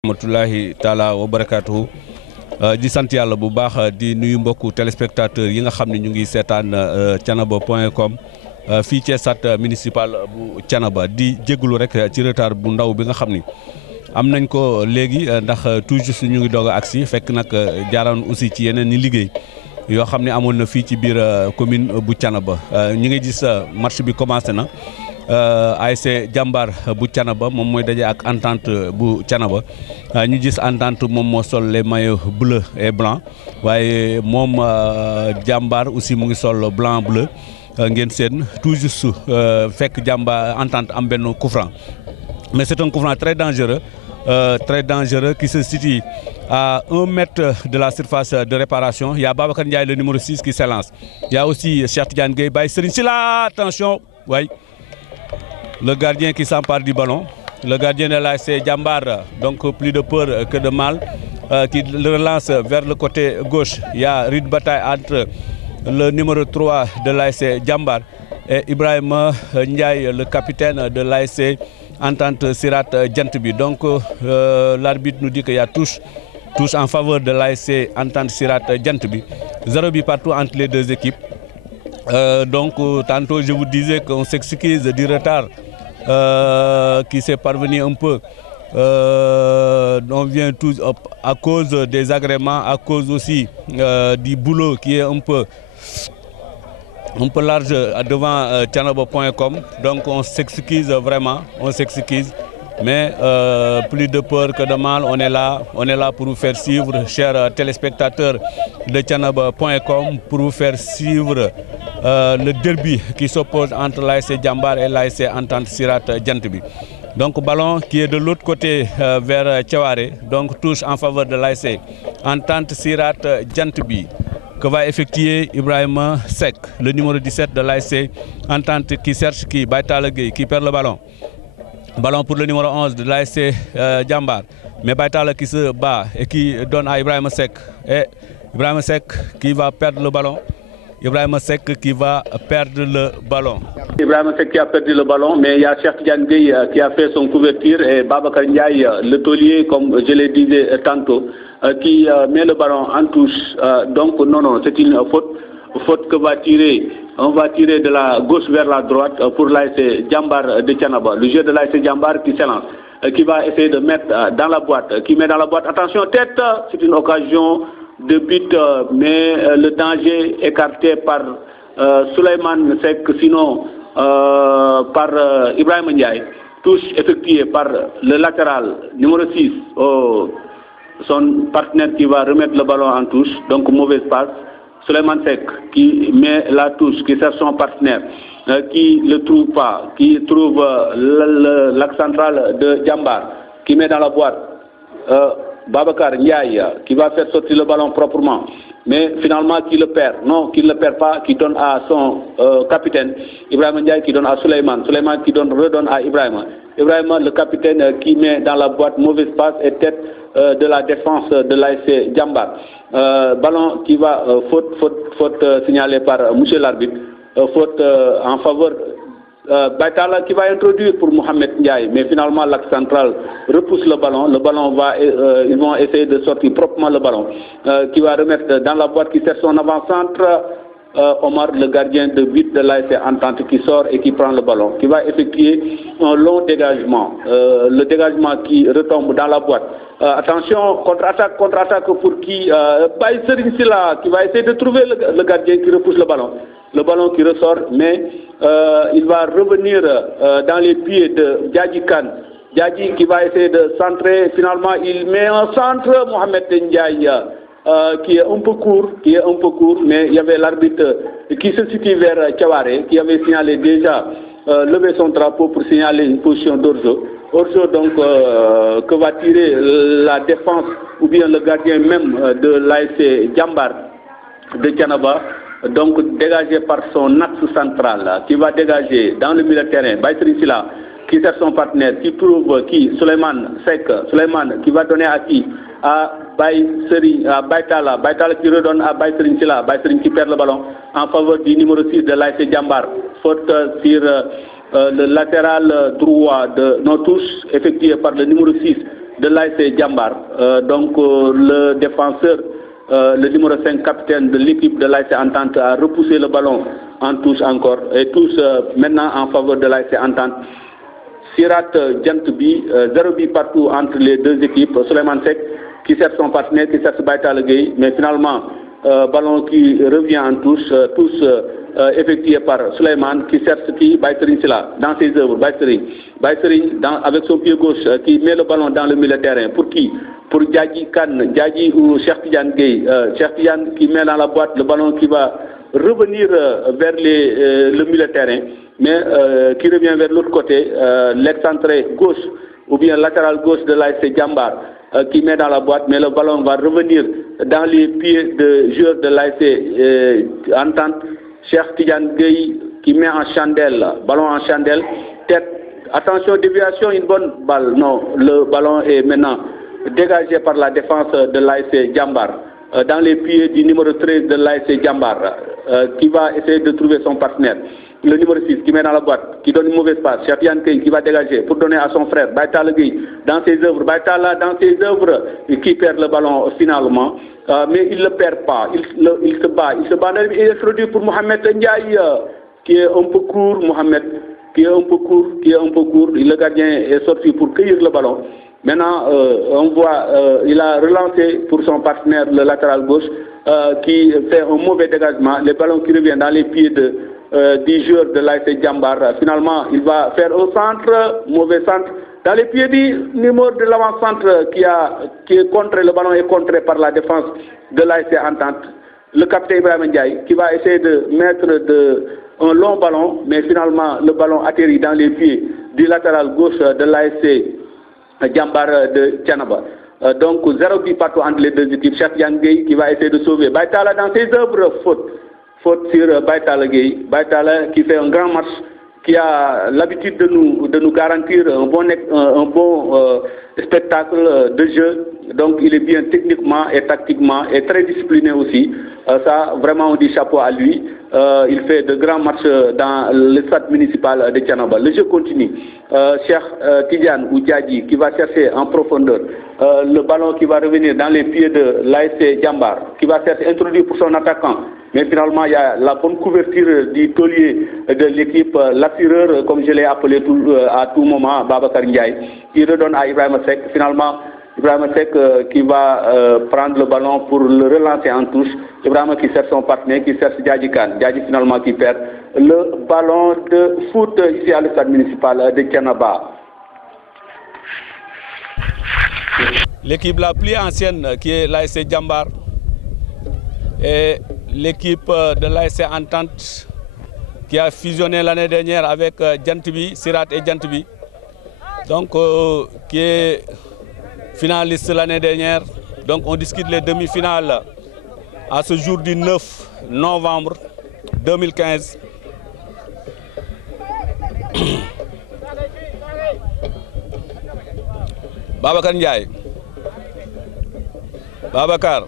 rahmatullahi taala wa barakatuhu di sant yàlla bu baax di nuyu mbokku téléspectateurs yi nga xam ne ñu ngi seetaan thiénaba.com fii ci stade municipal bu Thiénaba di jégalu rek ci retard bu ndaw bi nga xam ni am nañ ko léegi ndax tout juste ñu ngi doog a agsi fekk nag jaaraan aussi ci yeneen ni liggéey yoo xam ne amoon na fii ci biir commune bu Thiénaba ñu ngi gis match bi commencé na ASC Jambar bu Thiénaba moom mooy daje ak entente bu Thiénaba ñu gis entente moom moo sol les maillots bleu et blanc waaye moom Jambar aussi mu ngi sol blanc bleu ngeen seen tout juste fekk Jambar entente am benn coup franc mais c'est un coup franc très dangereux qui se situe à 1 mètre de la surface de réparation. Il y a Babacar Ndiaye, le numéro 6 qui s'élance. Il y a aussi Cheikh Tidiane Gueye, Baye Serigne Sylla, attention, oui. Le gardien qui s'empare du ballon, le gardien de l'ASC Jambar, donc plus de peur que de mal, qui le relance vers le côté gauche. Il y a rude bataille entre le numéro 3 de l'ASC Jambar et Ibrahima Ndiaye, le capitaine de l'ASC Entente Sirat Djantbi. Donc l'arbitre nous dit qu'il y a touche en faveur de l'ASC Entente Sirat Djantbi. 0 but partout entre les deux équipes. Donc tantôt je vous disais qu'on s'excuse du retard qui s'est parvenu un peu. On vient tous à cause des agréments, à cause aussi du boulot qui est un peu large devant thiénaba.com. Donc on s'excuse vraiment, mais plus de peur que de mal, on est là pour vous faire suivre, chers téléspectateurs de thiénaba.com, pour vous faire suivre le derby qui s'oppose entre l'ASC Jambar et l'ASC Entente Sirat Djantbi. Donc ballon qui est de l'autre côté vers Thiawaré, donc touche en faveur de l'ASC Entente Sirat Djantbi, que va effectuer Ibrahima Seck, le numéro 17 de l'ASC Entente qui cherche Baïtala Gueye qui perd le ballon. Ballon pour le numéro 11 de l'ASC Jambar, mais Baïtala qui se bat et qui donne à Ibrahima Seck. Et Ibrahima Seck qui va perdre le ballon. Ibrahima Seck qui va perdre le ballon. Ibrahima Seck qui a perdu le ballon, mais il y a Cheikh Tidiane Gueye qui a fait son couverture et Babacar Ndiaye, le taulier, comme je l'ai dit tantôt, qui met le ballon en touche. Donc non, c'est une faute que va tirer. On va tirer de la gauche vers la droite pour l'ASC Jambar de Thiénaba. Le jeu de l'ASC Jambar qui s'élance, qui va essayer de mettre dans la boîte, qui met dans la boîte. Attention, tête, c'est une occasion de but, mais le danger écarté par Souleymane Seck, sinon par Ibrahima Ndiaye. Touche effectuée par le latéral numéro 6, son partenaire qui va remettre le ballon en touche, donc mauvaise passe. Souleymane Seck qui met la touche, qui cherche son partenaire, qui ne le trouve pas, qui trouve l'axe central de Jambar, qui met dans la boîte Babacar Ndiaye, qui va faire sortir le ballon proprement, mais finalement qui le perd. Non, qui ne le perd pas, qui donne à son capitaine, Ibrahima Ndiaye, qui donne à Souleymane, Souleymane qui redonne à Ibrahima. Ibrahima, le capitaine, qui met dans la boîte mauvaise passe et tête de la défense de l'ASC Jambar. Ballon qui va, faute signalée par monsieur l'arbitre, faute en faveur Baïtala qui va introduire pour Mohamed Ndiaye, mais finalement l'axe central repousse le ballon va, ils vont essayer de sortir proprement le ballon, qui va remettre dans la boîte, qui cherche son avant-centre, Omar, le gardien de but de l'ASC Entente, qui sort et qui prend le ballon, qui va effectuer un long dégagement, le dégagement qui retombe dans la boîte. Attention, contre-attaque pour qui Baye Serigne Sylla qui va essayer de trouver le gardien qui repousse le ballon qui ressort, mais il va revenir dans les pieds de Djadji Kane. Djadji qui va essayer de centrer, finalement il met un centre, Mohamed Ndiaye, qui est un peu court, mais il y avait l'arbitre qui se situe vers Thiawaré, qui avait signalé déjà levé son drapeau pour signaler une position d'orzo. Orzo donc que va tirer la défense ou bien le gardien même de l'ASC Jambar de Thiénaba, donc dégagé par son axe central, qui va dégager dans le milieu de terrain, Baye Serigne Sylla, qui cherche son partenaire, qui trouve Souleymane Seck, Souleymane qui va donner à qui? À Baye Serigne, à Baïtala qui redonne à Baye Serigne Sylla, Baye Serigne qui perd le ballon en faveur du numéro 6 de l'ASC Jambar. Faute sur le latéral droit de nos touches effectué par le numéro 6 de l'ASC Djambar. Donc le défenseur, le numéro 5 capitaine de l'équipe de l'ASC Entente a repoussé le ballon en touche encore et tous maintenant en faveur de l'ASC Entente. Sirat Djantbi, 0 but partout entre les deux équipes. Souleymane Seck qui cherche son partenaire, qui cherche Baïta Legueye, mais finalement ballon qui revient en touche, tous effectué par Souleymane qui cherche qui Baïsering Sila dans ses œuvres. Baïsering avec son pied gauche qui met le ballon dans le milieu de terrain. Pour qui? Pour Djadji Kane, Djadji ou Cheikh Tidiane Gueye. Cheikh Tidiane qui met dans la boîte le ballon qui va revenir vers le milieu de terrain, mais qui revient vers l'autre côté, l'excentré gauche ou bien latéral gauche de l'ASC Djambar qui met dans la boîte, mais le ballon va revenir dans les pieds de joueurs de l'ASC Entente. Cheikh Tidiane Gueye qui met en chandelle, ballon en chandelle, tête, attention, déviation, une bonne balle, non, le ballon est maintenant dégagé par la défense de l'ASC Djambar, dans les pieds du numéro 13 de l'ASC Djambar, qui va essayer de trouver son partenaire. Le numéro 6 qui met dans la boîte, qui donne une mauvaise passe, Cheikh Tidiane Gueye qui va dégager pour donner à son frère, Baïta Legueye, dans ses œuvres, Baïta là, dans ses œuvres, qui perd le ballon finalement. Mais il ne le perd pas, il se bat, il introduit pour Mohamed Ndiaye, qui est un peu court, le gardien est sorti pour cueillir le ballon. Maintenant, on voit, il a relancé pour son partenaire, le latéral gauche, qui fait un mauvais dégagement, les ballons qui reviennent dans les pieds du joueur de l'ASC Djambar. Finalement, il va faire un centre, mauvais centre, dans les pieds du numéro de l'avant-centre qui est contré, le ballon est contré par la défense de l'ASC Entente. Le capitaine Ibrahim Ndiaye qui va essayer de mettre un long ballon, mais finalement le ballon atterrit dans les pieds du latéral gauche de l'ASC Djambar de Thiénaba. Donc 0 but partout entre les deux équipes. Cheikh Tidiane Gueye qui va essayer de sauver Baïtala dans ses œuvres, faute sur Baïta Legueye. Baïta qui fait un grand match, qui a l'habitude de nous garantir un bon spectacle de jeu. Donc il est bien techniquement et tactiquement et très discipliné aussi. Ça, vraiment, on dit chapeau à lui. Il fait de grands matchs dans le stade municipal de Thiénaba. Le jeu continue. Cheikh Tidiane ou Djadji qui va chercher en profondeur le ballon qui va revenir dans les pieds de l'ASC Djambar, qui va chercher introduire pour son attaquant. Mais finalement, il y a la bonne couverture du taulier de l'équipe, l'assureur, comme je l'ai appelé à tout moment, Babacar Ndiaye, qui redonne à Ibrahim Seck. Finalement, Ibrahim Seck qui va prendre le ballon pour le relancer en touche. Ibrahim qui cherche son partenaire, qui cherche Djadji Kane. Djadji finalement qui perd le ballon de foot ici à l'estade municipal de Thiénaba. L'équipe la plus ancienne qui est l'ASC Djambar et l'équipe de l'ASC Entente qui a fusionné l'année dernière avec Djantbi, Sirat et Djantbi, donc qui est finaliste l'année dernière. Donc on discute les demi-finales à ce jour du 9 novembre 2015. Babacar Ndiaye. Babacar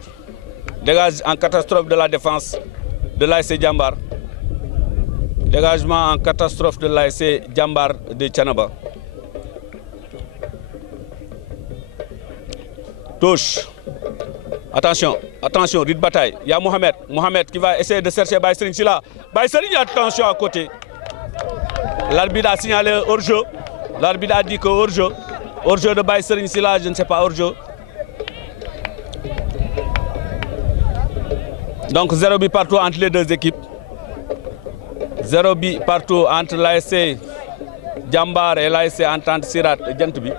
dégage en catastrophe de la défense de l'ASC Djambar. Dégagement en catastrophe de l'ASC Djambar de Thiénaba. Touche. Attention, attention, rythme de bataille. Il y a Mohamed qui va essayer de chercher Baïsering Sila. Baïsering, attention à côté. L'arbitre a signalé hors-jeu. L'arbitre a dit que hors-jeu. Hors-jeu de Baïsering Sila, je ne sais pas hors-jeu. Donc 0 but partout entre les deux équipes. 0 but partout entre l'ASC Djambar et l'ASC Entente Sirat et Djantbi.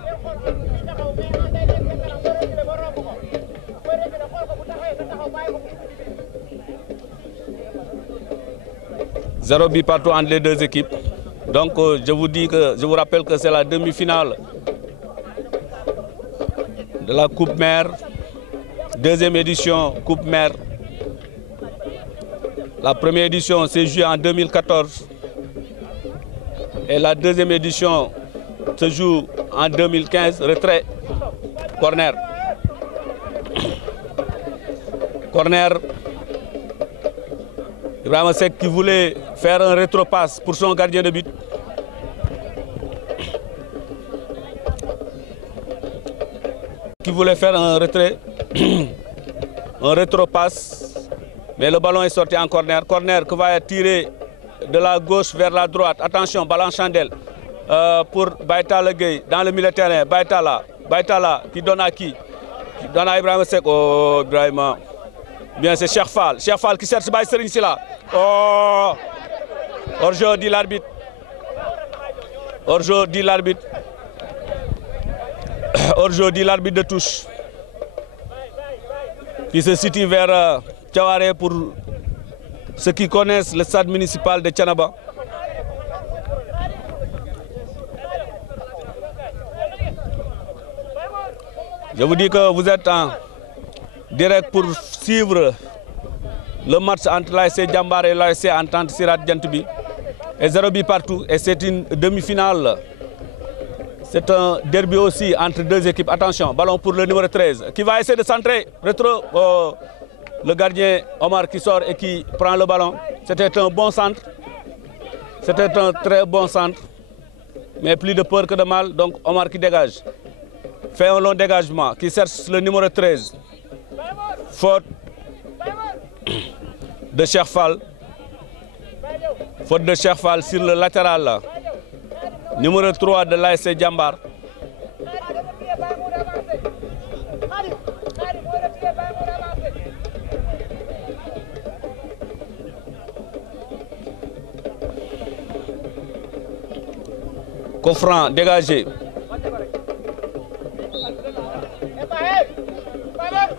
Zéro but partout entre les deux équipes. Donc je vous rappelle que c'est la demi-finale de la Coupe Mère, deuxième édition Coupe Mère. La première édition s'est jouée en 2014 et la deuxième édition se joue en 2015. Retrait, corner. Corner. Ibrahim Seck qui voulait faire un rétro-passe pour son gardien de but. qui voulait faire un retrait, un rétro-passe, mais le ballon est sorti en corner. Corner qui va tirer de la gauche vers la droite. Attention, ballon chandelle pour Baïtala Gueye dans le milieu de terrain. Baïtala qui donne à qui? Qui donne à Ibrahima Seck. Oh, Ibrahima. Bien, c'est Cheikh Fall. Cheikh Fall qui cherche Baye Serigne Sila. Oh! Hors-jeu dit l'arbitre. Hors-jeu dit l'arbitre. Hors-jeu dit l'arbitre de touche. Qui se situe vers Thiawaré pour ceux qui connaissent le stade municipal de Thiénaba. Je vous dis que vous êtes en direct pour suivre le match entre l'ASC Diambar et l'ASC Entente Sirat Diantbi. Et 0 but partout. Et c'est une demi-finale. C'est un derby aussi entre deux équipes. Attention, ballon pour le numéro 13 qui va essayer de centrer. Rétro, le gardien Omar qui sort et qui prend le ballon. C'était un bon centre. C'était un très bon centre. Mais plus de peur que de mal. Donc Omar qui dégage. Fait un long dégagement. Qui cherche le numéro 13. Faute de Cheikh Fall. Faute de Cheikh Fall sur le latéral. Numéro 3 de l'ASC Diambar. Coup franc dégagé.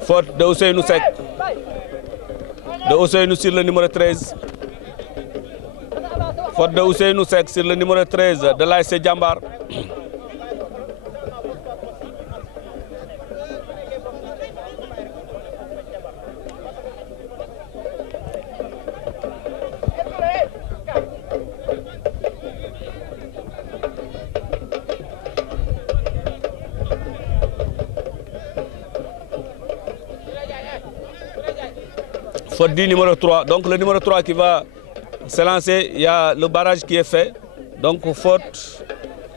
Faute de Ousseynou Seck. De Ousseynou sur le numéro 13. Faute de Ousseynou Seck sur le numéro 13 de l'ASC Diambar. Faute du numéro 3. Donc le numéro 3 qui va se lancer, il y a le barrage qui est fait. Donc faute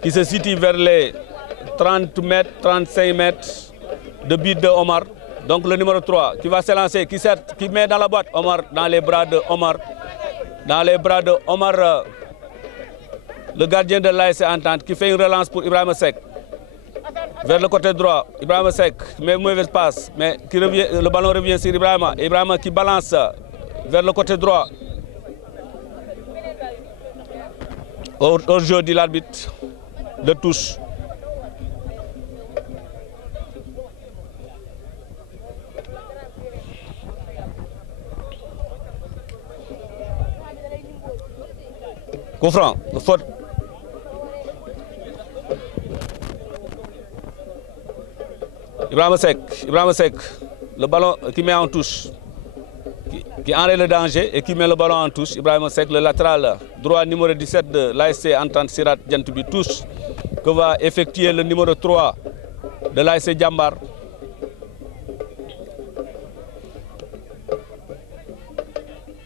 qui se situe vers les 30 mètres, 35 mètres de but de Omar. Donc le numéro 3 qui va se lancer, qui met dans la boîte Omar, dans les bras de Omar. Dans les bras de Omar, le gardien de l'ASC Entente qui fait une relance pour Ibrahima Seck. Vers le côté droit, Ibrahima Seck met une mauvaise passe, mais qui revient, le ballon revient sur Ibrahima. Ibrahima qui balance vers le côté droit. Hors-jeu dit l'arbitre de touche. Coup franc, faute. Ibrahima Seck, le ballon qui met en touche, qui enlève le danger et qui met le ballon en touche. Ibrahima Seck, le latéral droit numéro 17 de l'ASC Entente Sirat Diantbi, touche que va effectuer le numéro 3 de l'ASC Diambar.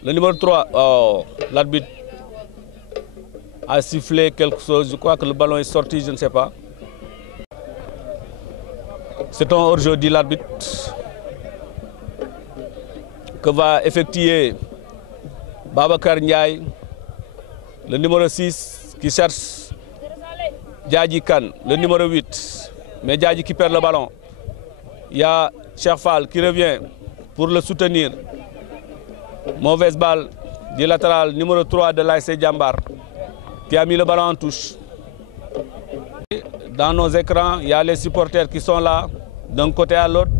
Le numéro 3, oh, l'arbitre a sifflé quelque chose. Je crois que le ballon est sorti, je ne sais pas. C'est un hors-jeu, dit l'arbitre, que va effectuer Babacar Ndiaye, le numéro 6, qui cherche Djadji Kane, le numéro 8. Mais Djadji qui perd le ballon. Il y a Cheikh Fall qui revient pour le soutenir. Mauvaise balle du latéral numéro 3 de l'ASC Diambar, qui a mis le ballon en touche. Dans nos écrans, il y a les supporters qui sont là, d'un côté à l'autre.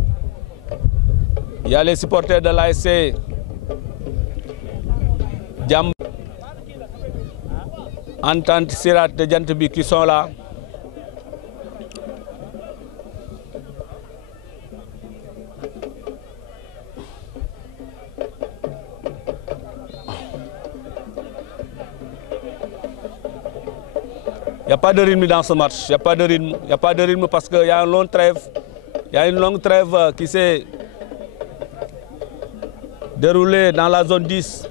Il y a les supporters de l'ASC Diambar, Entente Sirat de Diantbi qui sont là. Il n'y a pas de rythme dans ce match. Il n'y a pas de rythme. Il n'y a pas de rythme parce qu'il y a une longue trêve. Il y a une longue trêve qui s'est déroulée dans la zone 10.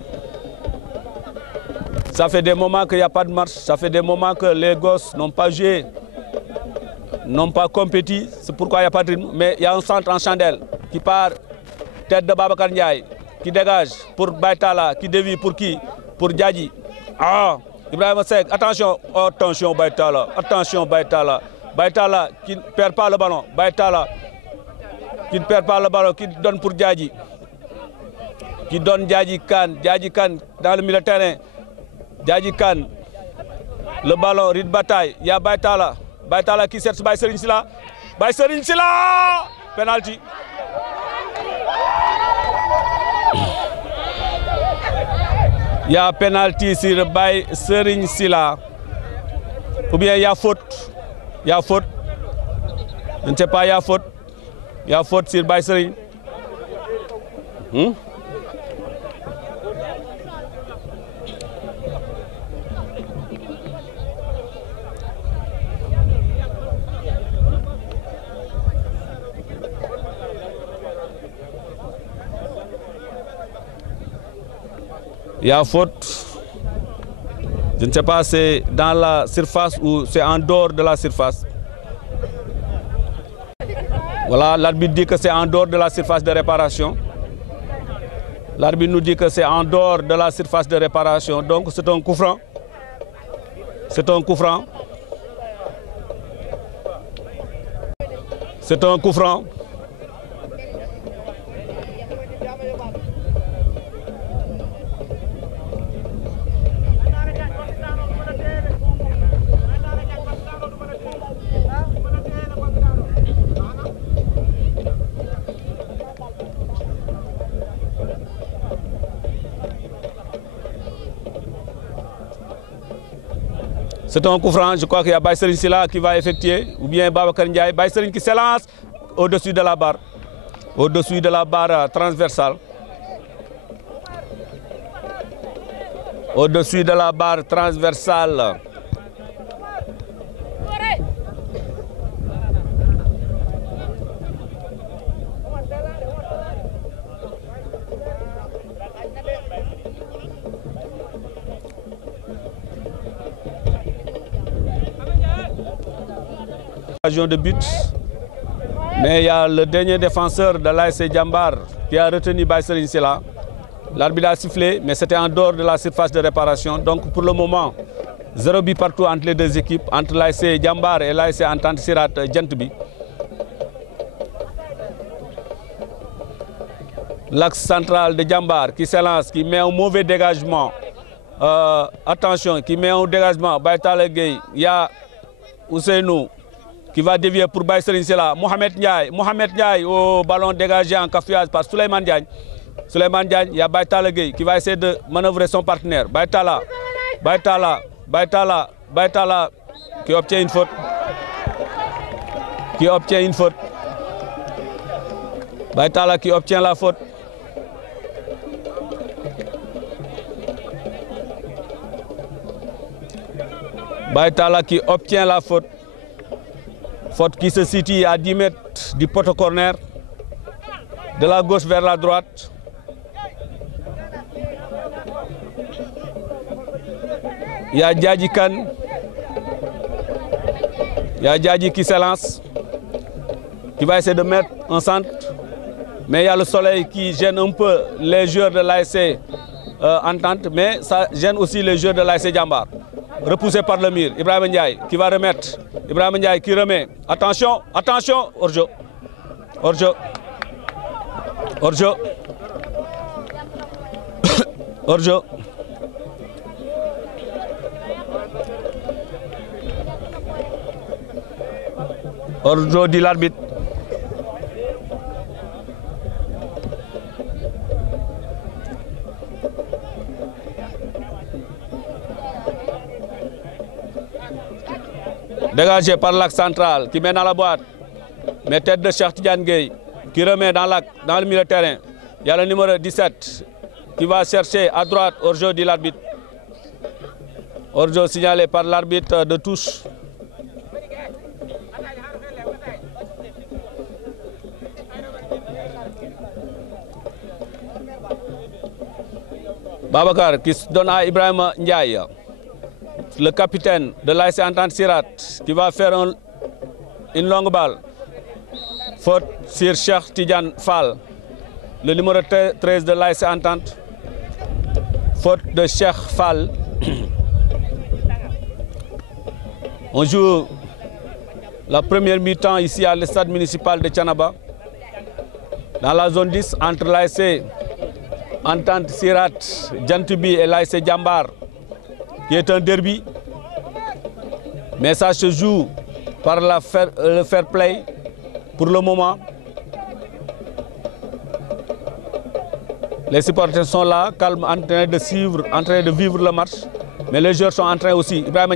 Ça fait des moments qu'il n'y a pas de match. Ça fait des moments que les gosses n'ont pas joué n'ont pas compéti, c'est pourquoi il n'y a pas de rythme. Mais il y a un centre en chandelle qui part, tête de Babacar Ndiaye, qui dégage pour Baïtala, qui dévie pour qui? Pour Djadji. Ah, Ibrahima Seck, attention, attention Baïtala, attention Baïtala. Baïtala qui ne perd pas le ballon, Baïtala qui ne perd pas le ballon, qui donne pour Djadji. Qui donne Djadji Kane dans le milieu de terrain. Djadji Kane, le ballon, rythme bataille, il y a Baïtala. Baïtala qui cherche Baye Serigne Sila. Baye Serigne Sila, penalty. Il y a penalty sur Baye Serigne Sila. Ou bien il y a faute. Il y a faute. Je ne sais pas, il y a faute. Il y a faute sur Baye Serigne. Il y a faute. Je ne sais pas, c'est dans la surface ou c'est en dehors de la surface. Voilà, l'arbitre dit que c'est en dehors de la surface de réparation. L'arbitre nous dit que c'est en dehors de la surface de réparation. Donc c'est un coup franc. C'est un coup franc. C'est un coup franc. C'est un coup franc, je crois qu'il y a Baye Serigne Sila qui va effectuer, ou bien Babacar Ndiaye. Baye Serigne qui s'élance au-dessus de la barre. Au-dessus de la barre transversale. Au-dessus de la barre transversale. De but, mais il y a le dernier défenseur de l'ASC Djambar qui a retenu Baye Serigne Sila. L'arbitre a sifflé, mais c'était en dehors de la surface de réparation. Donc pour le moment, 0 but partout entre les deux équipes, entre l'ASC Djambar et l'ASC Entente Sirat Djentbi. L'axe central de Djambar qui s'élance, qui met un mauvais dégagement. Attention, qui met un dégagement. Baïtala Gueye, il y a Ousseynou qui va dévier pour Baye Serigne Sila. Mohamed Ndiaye au ballon dégagé en cafouillage par Souleymane Diagne. Souleymane Diagne, il y a Baïtala Gueye qui va essayer de manœuvrer son partenaire. Baïtala qui obtient une faute. Baïtala qui obtient la faute. Baïtala qui obtient la faute. Faute qui se situe à 10 mètres du poteau corner, de la gauche vers la droite. Il y a Djadji Kane. Il y a Djadji qui s'élance, qui va essayer de mettre un centre. Mais il y a le soleil qui gêne un peu les joueurs de l'ASC Entente, mais ça gêne aussi les joueurs de l'ASC Djambar. Repoussé par le mur, Ibrahima Ndiaye qui va remettre. Ibrahima Ndiaye qui remet. Attention, attention, hors-jeu. Hors-jeu. Hors-jeu. Hors-jeu. Hors-jeu dit l'arbitre. Dégagé par l'axe central qui mène à la boîte. Mais tête de Cheikh Tidiane Gueye qui remet dans le milieu de terrain. Il y a le numéro 17 qui va chercher à droite hors-jeu dit l'arbitre. Hors-jeu signalé par l'arbitre de touche. Babacar qui se donne à Ibrahima Ndiaye, le capitaine de l'ASC Entente Sirat, qui va faire une longue balle. Faute sur Cheikh Tidiane Fall, le numéro 13 de l'ASC Entente. Faute de Cheikh Fall. On joue la première mi-temps ici à l'estade municipal de Thiénaba, dans la zone 10, entre l'ASC Entente Sirat Djantoubi et l'ASC Jambar, qui est un derby. Mais ça se joue par le fair play pour le moment. Les supporters sont là, calmes, en train de vivre le match. Mais les joueurs sont en train aussi. Ibrahima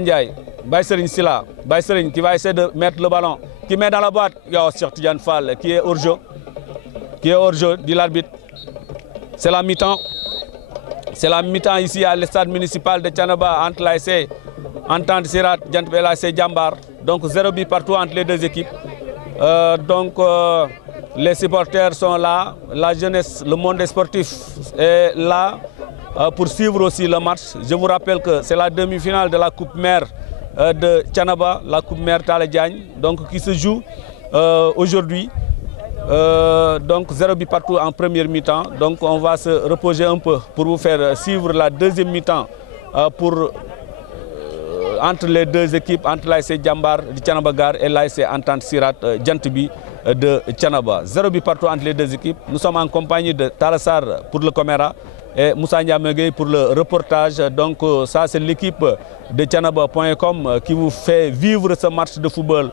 Ndiaye, Baye Serigne Silla, Baye Serigne qui va essayer de mettre le ballon, qui met dans la boîte. Il y a Cheikh Tidiane Fall qui est hors-jeu, dit l'arbitre. C'est la mi-temps. C'est la mi-temps ici à l'estade municipal de Thiénaba entre l'ASC Entente Sirat Djantoubi et l'ASC Jambar. Donc 0 but partout entre les deux équipes. Les supporters sont là, la jeunesse, le monde sportif est là pour suivre aussi le match. Je vous rappelle que c'est la demi-finale de la Coupe Mère de Thiénaba, la Coupe Mère Talla Diagne, donc qui se joue aujourd'hui. Donc 0 but partout en première mi-temps. Donc on va se reposer un peu pour vous faire suivre la deuxième mi-temps entre les deux équipes, entre l'ASC Jambar de Thiénaba Gare et l'ASC Entente Sirat Djantoubi de Thiénaba. 0 but partout entre les deux équipes. Nous sommes en compagnie de Talassar pour le caméra et Moussa Ndiamegui pour le reportage. Donc ça c'est l'équipe de Thiénaba.com qui vous fait vivre ce match de football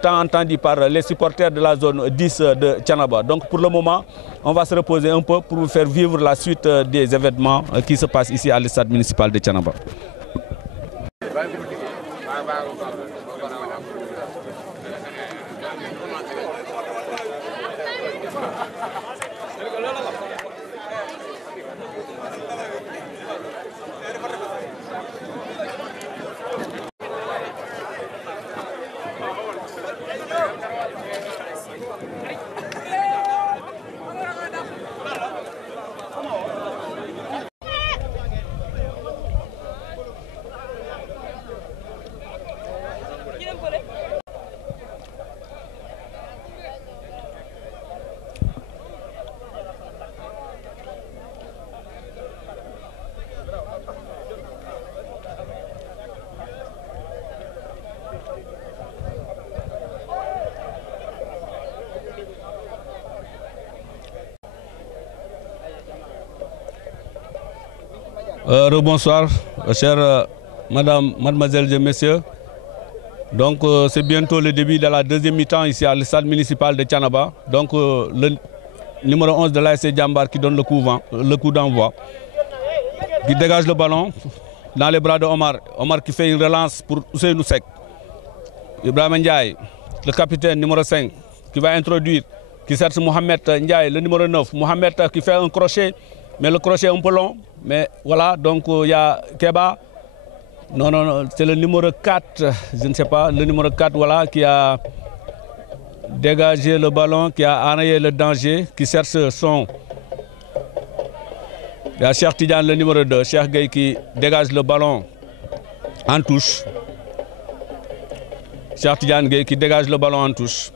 tant entendu par les supporters de la zone 10 de Thiénaba. Donc pour le moment, on va se reposer un peu pour vous faire vivre la suite des événements qui se passent ici à l'estade municipal de Thiénaba. Bonsoir, chers mademoiselles et messieurs. Donc c'est bientôt le début de la deuxième mi-temps ici à l'estade municipal de Thiénaba. Donc le numéro 11 de l'ASC Jambar qui donne le coup d'envoi, qui dégage le ballon dans les bras de Omar. Omar qui fait une relance pour Ousseynou Seck. Ibrahima Ndiaye, le capitaine numéro 5, qui va introduire, qui cherche Mohamed Ndiaye, le numéro 9. Mohamed qui fait un crochet, mais le crochet est un peu long. Mais voilà, donc il y a Keba. Non, c'est le numéro 4, je ne sais pas, le numéro 4, voilà, qui a dégagé le ballon, qui a enrayé le danger, qui cherche son... Il y a Cheikh Tidiane, le numéro 2, Cheikh Gueye qui dégage le ballon en touche. Cheikh Tidiane Gueye qui dégage le ballon en touche.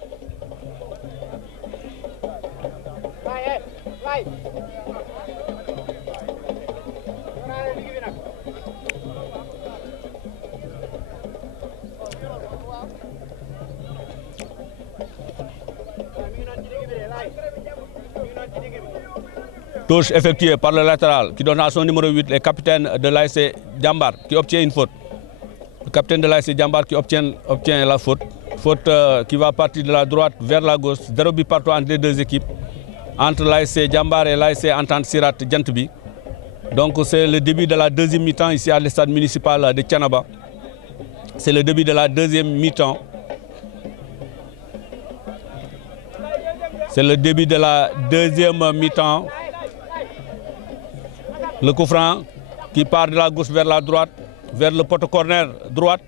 Touche effectuée par le latéral qui donne à son numéro 8, le capitaine de l'ASC Jambar qui obtient une faute. Le capitaine de l'ASC Jambar qui obtient la faute. Faute qui va partir de la droite vers la gauche. 0 but partout entre les deux équipes. Entre l'ASC Jambar et l'ASC Entente Sirat Djantoubi. Donc c'est le début de la deuxième mi-temps ici à l'estade municipal de Thiénaba. C'est le début de la deuxième mi-temps. C'est le début de la deuxième mi-temps. Le coup franc qui part de la gauche vers la droite, vers le poteau corner droite.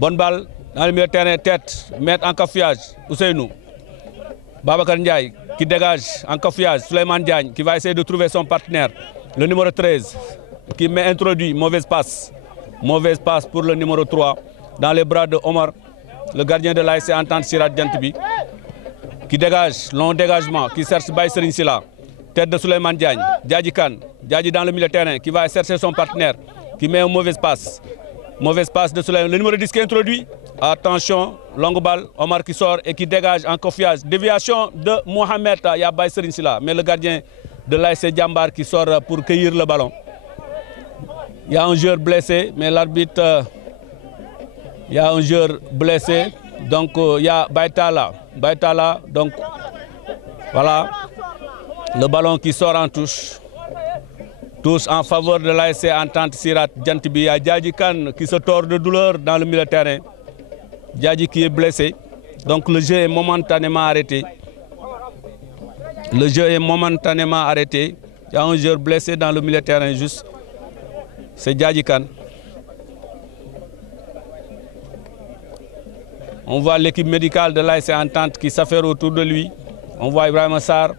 Bonne balle dans le milieu de terrain, tête, mettre en cafouillage, Ousseynou. Babacar Ndiaye qui dégage en cafouillage, Souleymane Diagne qui va essayer de trouver son partenaire. Le numéro 13 qui met introduit, mauvaise passe. Mauvaise passe pour le numéro 3 dans les bras de Omar. le gardien de l'ASC Entente Sirat Djantbi, qui dégage, long dégagement, qui cherche Baye Serigne Sila, tête de Souleymane Diagne, Djadji Kane, Djadji dans le milieu de terrain, qui va chercher son partenaire, qui met une mauvaise passe de Souleymane. Le numéro 10 qui est introduit, attention, longue balle, Omar qui sort et qui dégage en confiance. Déviation de Mohamed, il y a Baye Serigne Sila, mais le gardien de l'ASC Djambar qui sort pour cueillir le ballon. Il y a un joueur blessé, mais l'arbitre, il y a un joueur blessé, donc il y a Baitala, donc voilà, le ballon qui sort en touche en faveur de l'ASC Entente Sirat Djantbi. Il y a Djadji Kane qui se tord de douleur dans le milieu de terrain, Djadji qui est blessé, donc le jeu est momentanément arrêté. Le jeu est momentanément arrêté, il y a un joueur blessé dans le milieu de terrain juste. C'est Djadji Kane. On voit l'équipe médicale de l'ASC Entente qui s'affaire autour de lui. On voit Ibrahim Sarr.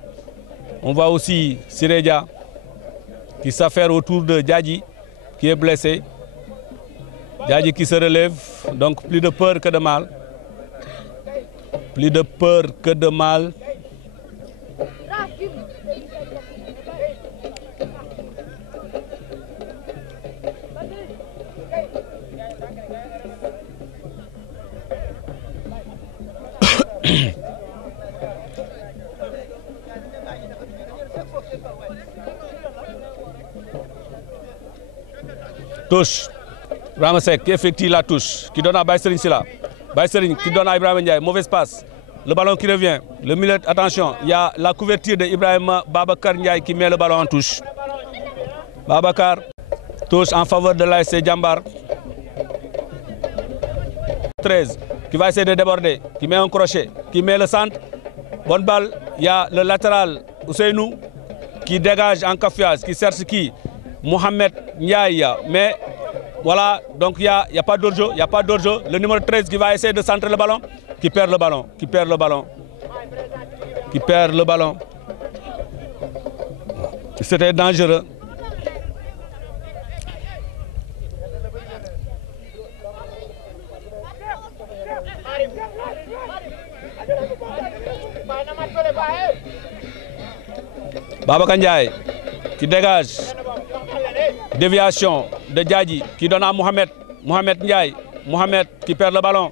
On voit aussi Sireja qui s'affaire autour de Djadji qui est blessé. Djadji qui se relève. Donc plus de peur que de mal. Plus de peur que de mal. Touche, Ramasek qui effectue la touche, qui donne à Baye Serigne Sila. Baye Serigne qui donne à Ibrahim Ndiaye, mauvaise passe. Le ballon qui revient, le milieu, attention, il y a la couverture de Ibrahim Babakar Ndiaye qui met le ballon en touche. Babakar, touche en faveur de l'ASC Djambar. 13, qui va essayer de déborder, qui met un crochet, qui met le centre. Bonne balle, il y a le latéral Ousseynou qui dégage en confiance, qui cherche qui Mohamed Ndiaye, mais voilà, donc il n'y a pas d'autre jeu, Le numéro 13 qui va essayer de centrer le ballon, qui perd le ballon. C'était dangereux. Babakar Ndiaye qui dégage. Déviation de Djadji qui donne à Mohamed Ndiaye. Mohamed qui perd le ballon.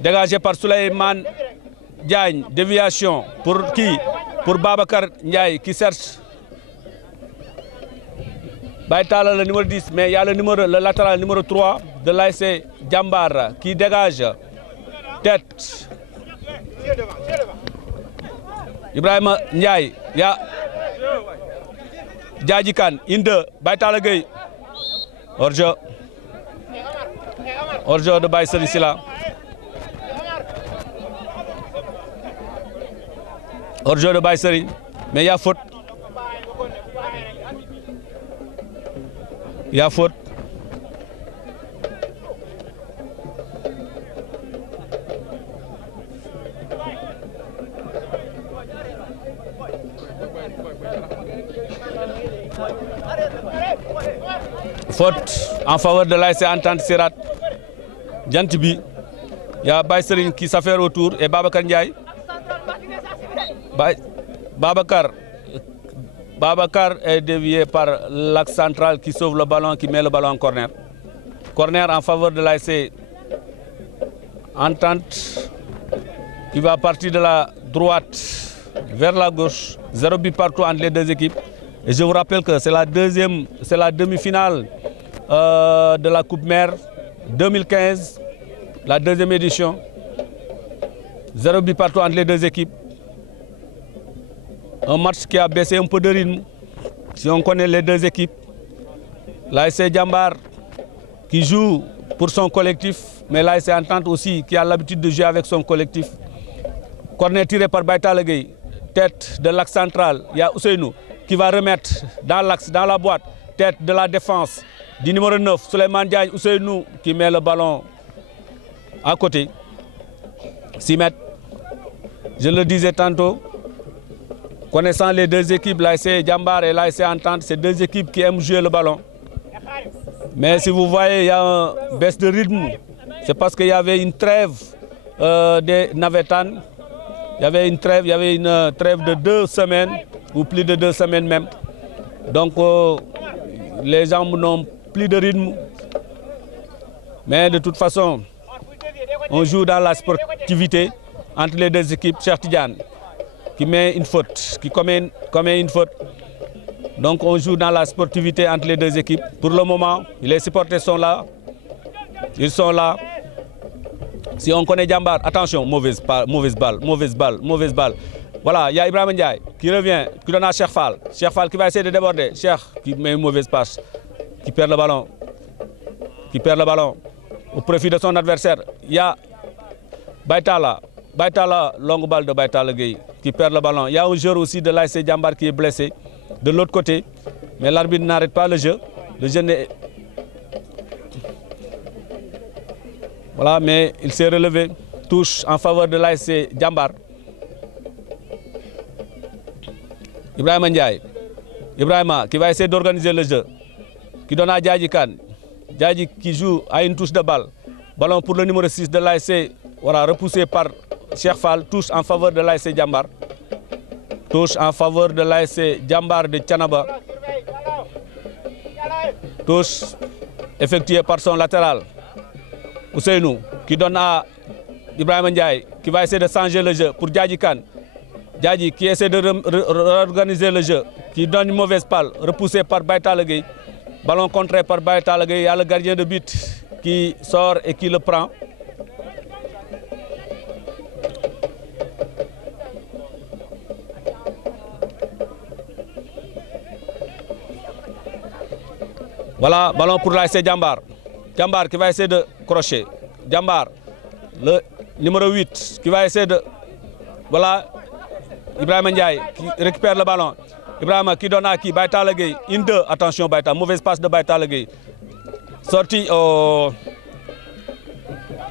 Dégagé par Souleymane Diagne. Déviation pour qui? Pour Babakar Ndiaye qui cherche. Baitala le numéro 10, mais il y a le latéral numéro 3 de l'ASC Djambar qui dégage. Tête. Ibrahim Ndiaye. Il y a Djadji Kane, Inde, Baitala Gueye. Hors-jeu de Baye Serigne Sila. Hors-jeu de Baye Serigne, mais il y a faute. Faute en faveur de l'ASC Entente Sirat Djantbi. Il y a Baye Serigne qui s'affaire autour et Babakar Ndiaye. Babakar est dévié par l'axe central qui sauve le ballon, qui met le ballon en corner. Corner en faveur de l'ASC Entente qui va partir de la droite vers la gauche. 0 but partout entre les deux équipes. Et je vous rappelle que c'est la demi-finale de la Coupe Mère 2015, la deuxième édition. 0 but partout entre les deux équipes. Un match qui a baissé un peu de rythme, si on connaît les deux équipes. L'ASC Djambar qui joue pour son collectif, mais l'ASC Entente aussi qui a l'habitude de jouer avec son collectif. Corner tiré par Baitala Gueye, tête de l'axe central, il y a Ousseynou qui va remettre dans l'axe, dans la boîte, tête de la défense du numéro 9, Souleymane Diagne, Ousseynou qui met le ballon à côté. 6 mètres. Je le disais tantôt, connaissant les deux équipes, l'ASC Djambar et l'ASC Entente, c'est deux équipes qui aiment jouer le ballon. Mais si vous voyez, il y a une baisse de rythme. C'est parce qu'il y avait une trêve des Navétanes. Il y avait une trêve de 2 semaines, ou plus de 2 semaines même. Donc les gens n'ont plus de rythme. Mais de toute façon, on joue dans la sportivité entre les deux équipes. Cheikh Tidiane qui met une faute, qui commet une faute. Donc on joue dans la sportivité entre les deux équipes. Pour le moment, les supporters sont là. Ils sont là. Si on connaît Djambar, attention, mauvaise balle. Voilà, il y a Ibrahim Ndiaye qui revient, qui donne à Cheikh Fall. Cheikh Fall qui va essayer de déborder. Cheikh qui met une mauvaise passe, qui perd le ballon. Au profit de son adversaire. Il y a Baitala, longue balle de Baitala Gueye qui perd le ballon. Il y a un joueur aussi de l'ASC Djambar qui est blessé de l'autre côté. Mais l'arbitre n'arrête pas le jeu. Le jeu n'est... Voilà, mais il s'est relevé. Touche en faveur de l'ASC Djambar. Ibrahima Ndiaye. Ibrahima qui va essayer d'organiser le jeu. Qui donne à Djadji Kane. Djadji qui joue à une touche de balle. Ballon pour le numéro 6 de l'ASC. Voilà, repoussé par Cheikh Fall. Touche en faveur de l'ASC Djambar. Touche en faveur de l'ASC Djambar de Thiénaba. Touche effectuée par son latéral. Ousseynou qui donne à Ibrahima Ndiaye qui va essayer de changer le jeu pour Djadji Kane. Djadji qui essaie de réorganiser le jeu, qui donne une mauvaise balle, repoussé par Baitala Gueye. Ballon contré par Baitala Gueye. Il y a le gardien de but qui sort et qui le prend. Voilà, ballon pour l'ASC Djambar. Djambar qui va essayer de crocher. Djambar, le numéro 8 qui va essayer de... Voilà, Ibrahima Ndiaye qui récupère le ballon. Ibrahima qui donne à qui? Baitala Gueye. Une 2, attention Baitala, mauvaise passe de Baitala Gueye. Sortie au...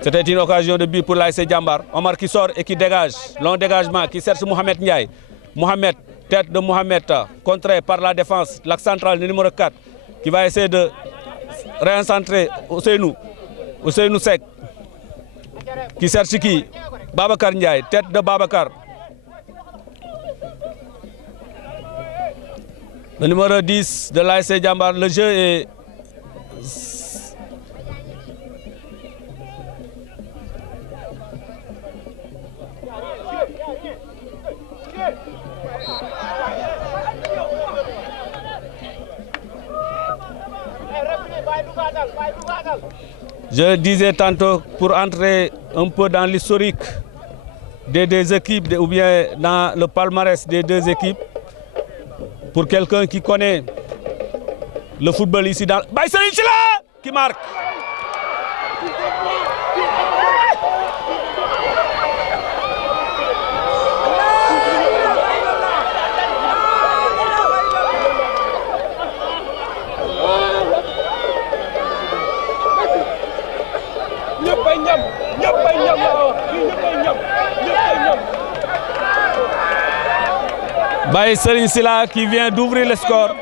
C'était une occasion de but pour l'ASC Djambar. Omar qui sort et qui dégage. Long dégagement qui cherche Mohamed Ndiaye. Mohamed, tête de Mohamed, contré par la défense. L'axe central, le numéro 4, qui va essayer de réincentrer Ousseynou Seck. Qui cherche qui? Babacar Ndiaye, tête de Babacar. Le numéro 10 de l'ASC Djambar, le jeu est... Je disais tantôt, pour entrer un peu dans l'historique des deux équipes, ou bien dans le palmarès des deux équipes, pour quelqu'un qui connaît le football ici dans... Baïseri Sila qui marque. Baïseri Sila qui vient d'ouvrir le score.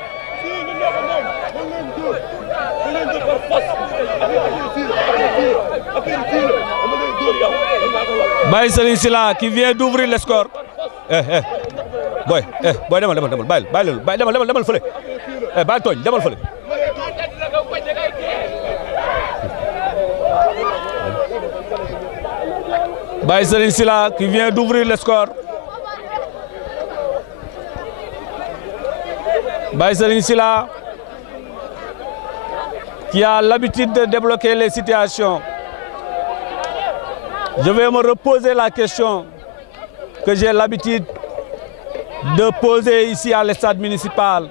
Baïseri Sila qui vient d'ouvrir le score. Boy, demal fële. Baal tooñ, demal fële. Baïseri Sila qui vient d'ouvrir le score. Baïseri Sila qui a l'habitude de débloquer les situations. Je vais me reposer la question que j'ai l'habitude de poser ici à l'estade municipal.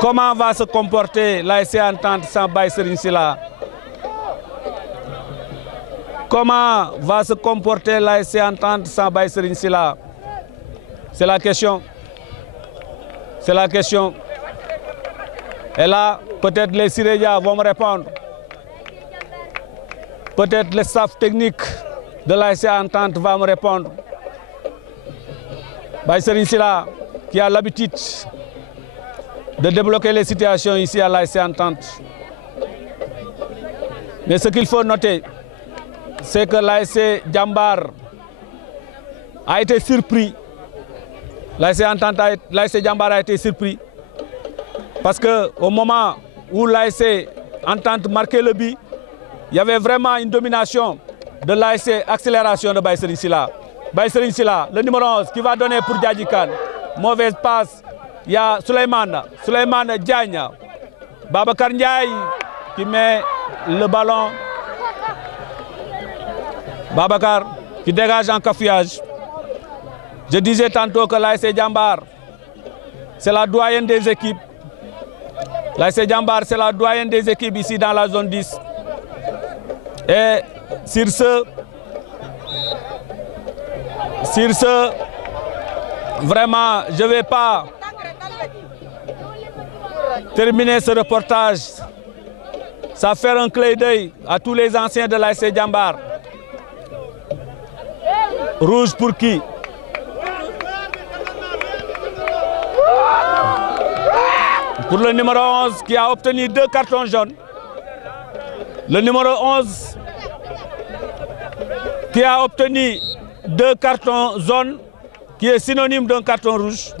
Comment va se comporter l'ASC Entente sans Baïseri Sila? Comment va se comporter l'ASC Entente sans Baïseri Sila? C'est la question. C'est la question. Et là, peut-être les Sirédia vont me répondre. Peut-être le staff technique de l'ASC Entente va me répondre. Baïseri Sila, qui a l'habitude de débloquer les situations ici à l'ASC Entente. Mais ce qu'il faut noter, c'est que l'ASC Jambar a été surpris. L'ASC Jambar a été surpris parce qu'au moment où l'ASC Entente marquait le but, il y avait vraiment une domination de l'ASC Accélération de Baye Serigne Sylla. Baye Serigne Sylla, le numéro 11 qui va donner pour Diadji Kane. Mauvaise passe, il y a Souleymane Diagne, Babacar Ndiaye qui met le ballon. Babacar qui dégage en cafouillage. Je disais tantôt que l'ASC Jambar, c'est la doyenne des équipes. L'ASC Jambar, c'est la doyenne des équipes ici dans la zone 10. Et sur ce, vraiment, je ne vais pas terminer ce reportage sans faire un clin d'œil à tous les anciens de l'ASC Jambar. Rouge pour qui? Pour le numéro 11 qui a obtenu 2 cartons jaunes. Le numéro 11 qui a obtenu 2 cartons jaunes, qui est synonyme d'un carton rouge.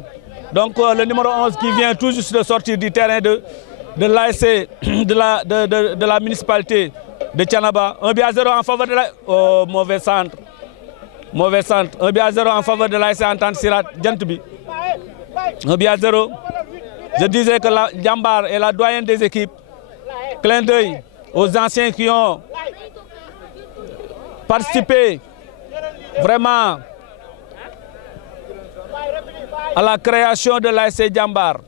Donc le numéro 11 qui vient tout juste de sortir du terrain de l'ASC de la municipalité de Thiénaba. 1-0 en faveur de la... Oh, mauvais centre. Mauvais centre. 1-0 en faveur de l'ASC Entente Sirat Djantbi. 1-0. Je disais que la Jambar est la doyenne des équipes. Clin d'œil aux anciens qui ont participé vraiment à la création de l'ASC Jambar.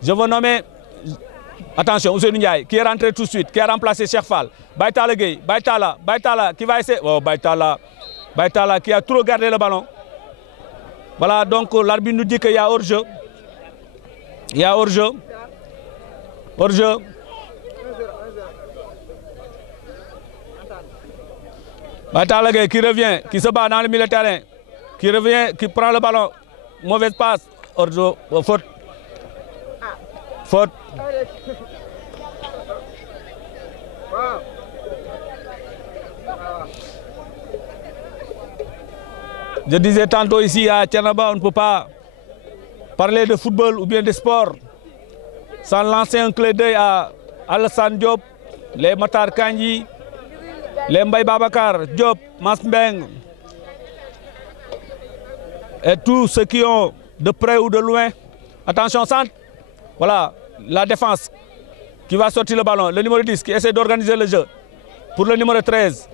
Je veux nommer, attention, Ousseynou Ndiaye, qui est rentré tout de suite, qui a remplacé Cheikh Fall. Baïtala Gueye, Baïtala, qui va essayer. Oh, Baïtala qui a trop gardé le ballon. Voilà, donc l'arbitre nous dit qu'il y a hors-jeu. Il y a hors-jeu. Hors-jeu. Baïtala Gueye qui revient, qui se bat dans le milieu de terrain, qui revient, qui prend le ballon. Mauvaise passe. Hors-jeu. Faute. Faute. Je disais tantôt ici à Thiénaba, on ne peut pas parler de football ou bien de sport sans lancer un clin d'œil à Alassane Diop, les Matar Kandji, les Mbaye Babacar Diop, Masmbeng et tous ceux qui ont de près ou de loin. Attention, centre. Voilà, la défense qui va sortir le ballon. Le numéro 10 qui essaie d'organiser le jeu. Pour le numéro 13.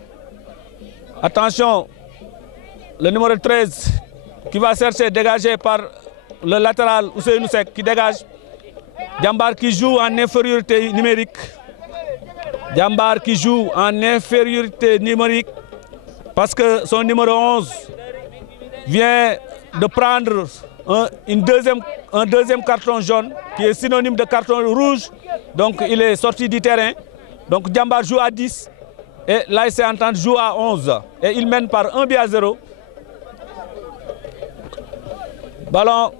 Attention, le numéro 13 qui va chercher dégagé par le latéral Ousseynou Seck qui dégage. Jambar qui joue en infériorité numérique. Jambar qui joue en infériorité numérique parce que son numéro 11 vient de prendre un deuxième carton jaune qui est synonyme de carton rouge. Donc il est sorti du terrain. Donc Jambar joue à 10 et l'ASC Entente joue à 11. Et il mène par 1-0. Ballon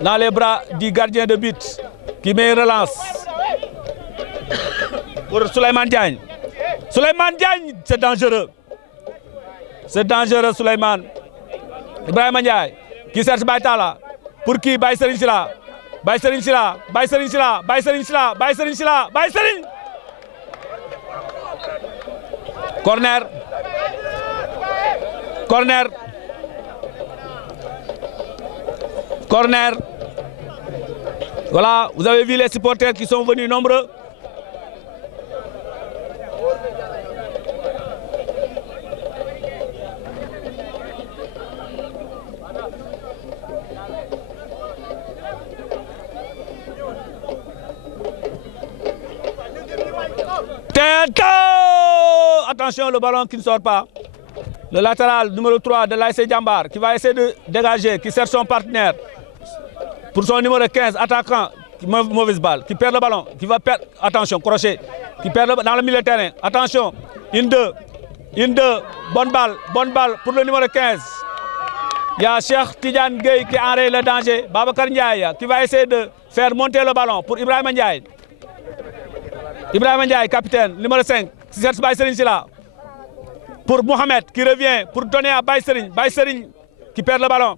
dans les bras du gardien de but qui met une relance pour Souleymane Diagne. Souleymane Diagne, c'est dangereux. C'est dangereux, Souleymane. Ibrahima Ndiaye qui cherche Baïtala. Pour qui? Baye Serigne Sylla. Baye Serigne Sylla. Baye Serigne Sylla. Baye Serigne Sylla. Baye Serigne Sylla. Baye Serigne. Corner. Corner. Corner. Voilà, vous avez vu les supporters qui sont venus nombreux. Attention, le ballon qui ne sort pas. Le latéral numéro 3 de l'ASC Jambar qui va essayer de dégager, qui cherche son partenaire. Pour son numéro 15, attaquant, mauvaise balle, qui perd le ballon, qui va perdre, attention, crochet, qui perd dans le milieu de terrain. Attention, une deux, bonne balle pour le numéro 15. Il y a Cheikh Tidiane Gueye qui enraye le danger. Babacar Ndiaye qui va essayer de faire monter le ballon pour Ibrahima Ndiaye. Ibrahima Ndiaye, capitaine, numéro 5, qui cherche Baye Serigne Sylla. pour Mohamed qui revient pour donner à Baye Serigne. Baye Serigne qui perd le ballon.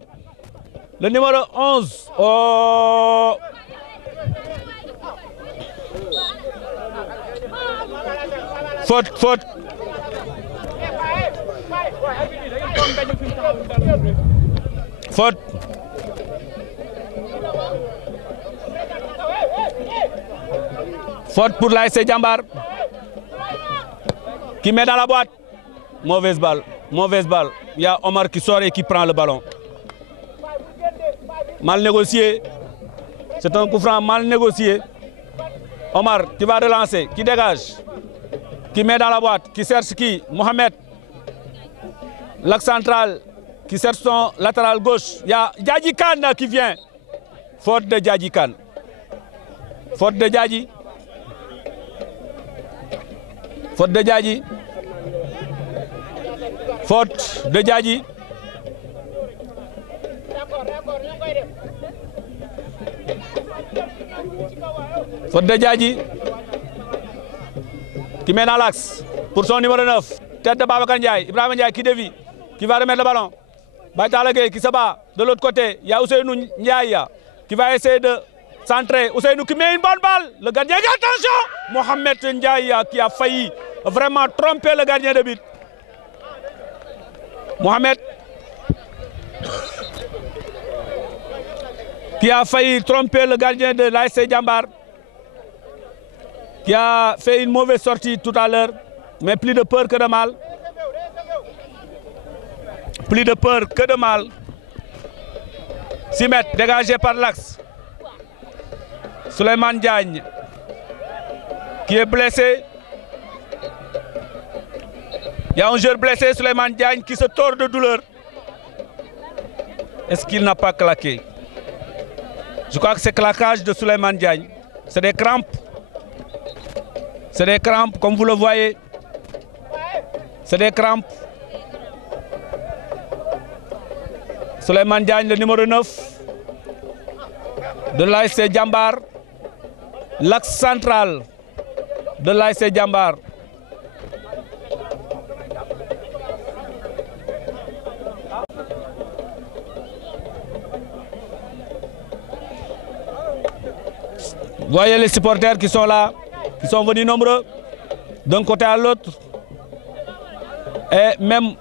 Le numéro 11. Oh. Faute, faute. Faute. Faute pour l'ASC Jambar qui met dans la boîte. Mauvaise balle, mauvaise balle. Il y a Omar qui sort et qui prend le ballon. Mal négocié. C'est un coup franc mal négocié. Omar qui va relancer, qui dégage, qui met dans la boîte, qui cherche qui? Mohamed. L'axe central qui cherche son latéral gauche. Il y a Djadji Kane qui vient. Faute de Djadji Kane. Faute de Djadji. Faute de Djadji. Faute de Djadji. Faute de Djadji. Qui met dans l'axe pour son numéro 9. Tête de Babacar Ndiaye. Ibrahima Ndiaye qui dévie. Qui va remettre le ballon. Baïtala Gueye qui se bat de l'autre côté. Il y a Ousseynou Ndiaye qui va essayer de centrer. Ousseynou qui met une bonne balle. Le gardien, attention! Mohamed Ndiaye qui a failli vraiment tromper le gardien de but. Mohamed qui a failli tromper le gardien de l'ASC Jambar, qui a fait une mauvaise sortie tout à l'heure, mais plus de peur que de mal. Plus de peur que de mal. 6 mètres dégagé par l'axe. Souleymane Diagne qui est blessé. Il y a un joueur blessé, Souleymane Diagne, qui se tord de douleur. Est-ce qu'il n'a pas claqué? Je crois que c'est claquage de Souleymane Diagne. C'est des crampes. C'est des crampes, comme vous le voyez. C'est des crampes. Souleymane Diagne, le numéro 9 de l'ASC Jambar. L'axe central de l'ASC Jambar. Voyez les supporters qui sont là, qui sont venus nombreux, d'un côté à l'autre. Et même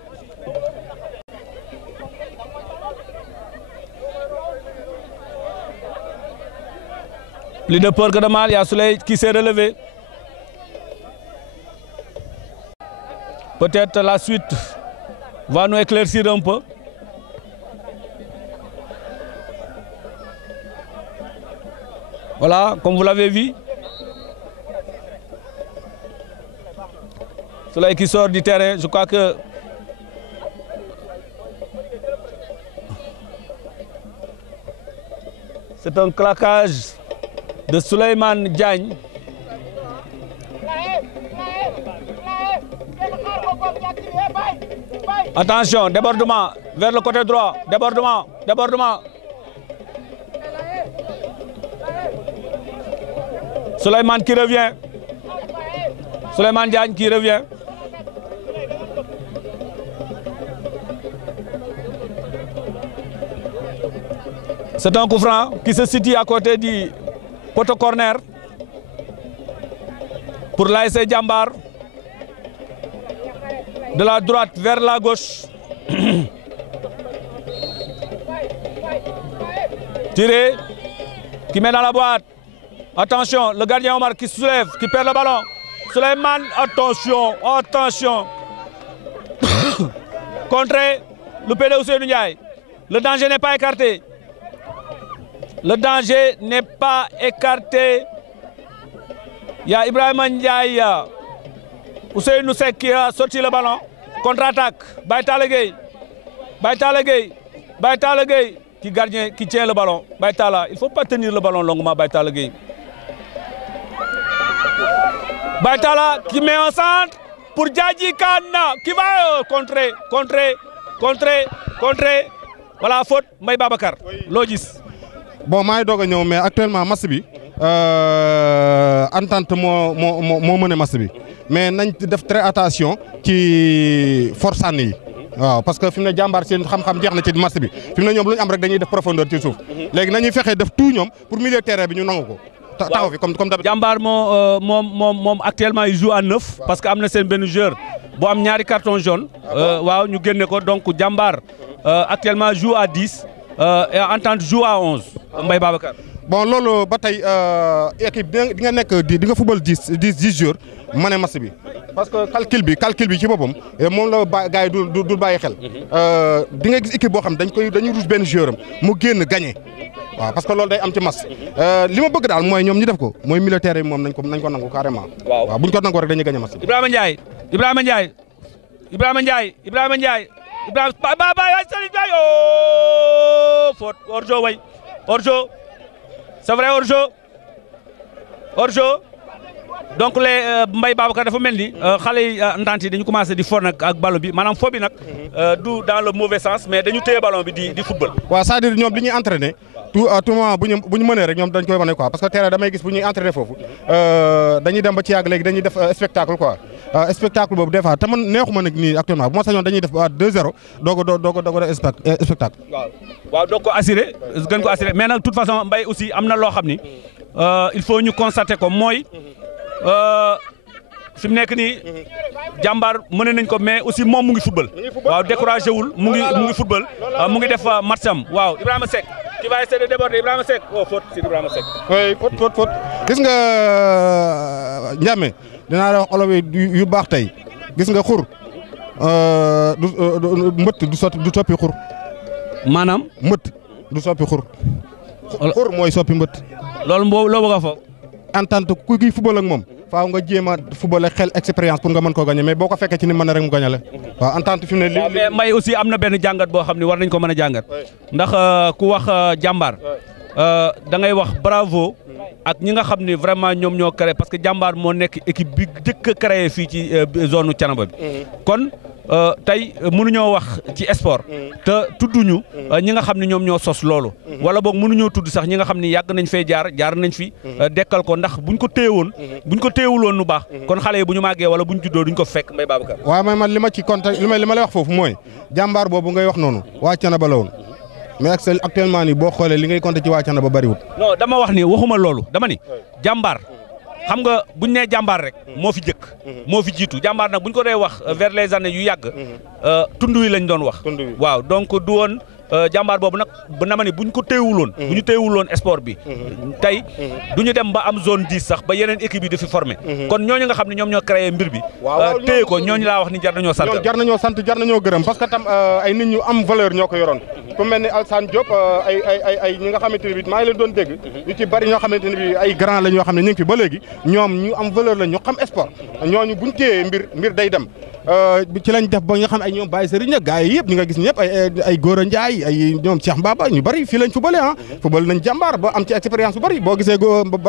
plus de peur que de mal, il y a Soleil qui s'est relevé. Peut-être la suite va nous éclaircir un peu. Voilà, comme vous l'avez vu. Soleil qui sort du terrain, je crois que c'est un claquage de Souleymane Diagne. Attention, débordement vers le côté droit, débordement, débordement. Souleymane qui revient. Souleymane Diagne qui revient. C'est un coup franc qui se situe à côté du poteau corner pour l'ASC Jambar. De la droite vers la gauche. Tiré, qui met dans la boîte. Attention, le gardien Omar qui se soulève, qui perd le ballon. Souleymane, attention, attention. Contré, loupé de Ousseynou Ndiaye. Le danger n'est pas écarté. Le danger n'est pas écarté. Il y a Ibrahima Ndiaye, Ousseynou Seck qui a sorti le ballon. Contre-attaque, Baïtala Gueye. Baïtala Gueye. Baïtala Gueye qui tient le ballon. Baïtala, il ne faut pas tenir le ballon longuement, Baïtala Gueye. Baïtala qui met en centre pour Djadji Kane qui va contrer. Voilà, faute, Mbaye Babacar. Logis. Bon, je suis mais actuellement, match bi entente moo mené match bi mais nañ def très attention ci force sànni yi waaw parce que fi mu ne jàmbaar seen xam-xam jeex na ci match bi fi mu ne ñoom lu ñu am rek dañuy def profondeur ci suuf léegi nañuy fexe def tout ñoom pour milieu terrain bi ñu nangu ko taxaw fi comme d'habitude. jàmbaar moom actuellement il joue à 9 parce que am na seen benn joueur bu am ñaari carton jaune waaw ñu génne ko donc jàmbaar actuellement joue à 10 et Entente joue à 11 Mbaye Babacar. bon loolu ba tey équipe di nga nekk di nga football 10 jours ma ne match bi parce que calcul bi ci boppam moom la gars yi du bàyyi xel. di nga gis équipe boo xam dañuy ruus benn joueur am mu génn gagné waaw parce que loolu day am ci match li ma bëgg daal mooy ñoom ñu def ko mooy militaire yi moom nañ ko nangu carrément. waaw bu ñu ko nangu rek dañuy gagné match bi. Ibrahima Ndiaye ba Serigne Ndiaye oh faute hors-jeu way hors-jeu c'est vrai hors-jeu donc les Mbaye Babacar dafa mel ni xale yi Entente yi dañu commencé di fo nag ak ballon bi maanaam fo bi nag du dans le mauvais sens mais dañu téye ballon bi di football. waaw c'est-à-dire ñoom li ñuy entraîné tout moment bu ñu mënee rek ñoom dañ koy wane quoi parce que terrain damay gis bu ñuy entraîné foofu dañuy dem ba ci yàgg léegi dañuy def spectacle quoi spectacle boobu des fois te man neexuma nag nii actuellement bu ma sañoon dañuy def 2-0 doog a def spectacle. waaw doog ko assuré gën ko assuré mais nag de toute façon Mbaye aussi am na loo xam ni il faut ñu constater ko mooy. fi mu nekk nii jàmbaar mën nañ ko mais aussi moom mu ngi football waaw découragé wul mu ngi football mu ngi def match am waaw Ibrahima Seck qui va essayer de déborder Ibrahima Seck oh faute sur Ibrahima Seck. oui faute gis nga Ndiame dinaa la wax olof yu baax tey gis nga xur mbëtt du soppi xur. maanaam. mbëtt du soppi xur. xur mooy soppi mbëtt. loolu loo bëgg a foofu. Entente ku kiy football ak moom faaw nga jéem a football xel expérience pour nga mën koo gagné mais boo ko fekkee ci ni mën na rek mu gagné la waaw Entente fi mu ne mais Mbaye aussi am na benn jàngat boo xam ne war nañ ko mën a jàngat ndax ku wax jàmbaar da ngay wax bravo ak ñi nga xam ne vraiment ñoom ñoo créé parce que jàmbaar moo nekk équipe bi njëkk a créé fii ci zone Thiénaba bi kon tey mënuñoo wax ci sport te tudduñu ñi nga xam ne ñoom ñoo sos loolu wala boog mënuñoo tudd sax ñi nga xam ne yàgg nañ fee jaar nañ fi dekkal ko ndax buñ ko téewuloon nu baax kon xale yi bu ñu màggee wala buñ juddoo duñ ko fekk Mbaye Babacar. waaw man li ma ci compté li ma lay wax foofu mooy jàmbaar boobu ngay wax noonu waa Thiénaba la woon mais actuellement nii boo xoolee li ngay compté ci waa Thiénaba bariwul. non dama wax ni waxuma loolu dama ni jàmbaar xam nga buñ nee jàmbaar rek moo fi jëkk moo fi jiitu jàmbaar nag buñ ko dee wax vers les années yu yàgg tund wi lañ doon wax waaw donc du woon jàmbaar boobu nag na ma ni buñ ko téewuloon bu ñu téewuloon sport bi tey du ñu dem ba am zone 10 sax ba yeneen équipe yi di fi formé kon ñooñu nga xam ne ñoom ñoo créé mbir bi téye ko ñooñu laa wax ni jar nañoo sant jar nañoo gërëm parce que tam ay nit ñu am valeur ñoo ko yoroon ku mel ni Alassane Diop ay ñi nga xamante ne bi maa ngi leen doon dégg ñu ci bari ñoo xamante ne bi ay grand la ñoo xam ne ñu ngi fi ba léegi ñoom ñu am valeur la ñu xam sport ñooñu buñ téyee mbir day dem ci lañ def ba nga xam ay ñoom Baye Serigne gars yi yëpp ñi nga gis ñëpp ay Gora Ndiaye ay ñoom Cheikh Mbaba ñu bari fii lañ footballé football nañ jàmbaar ba am ci expérience bu bari boo gisee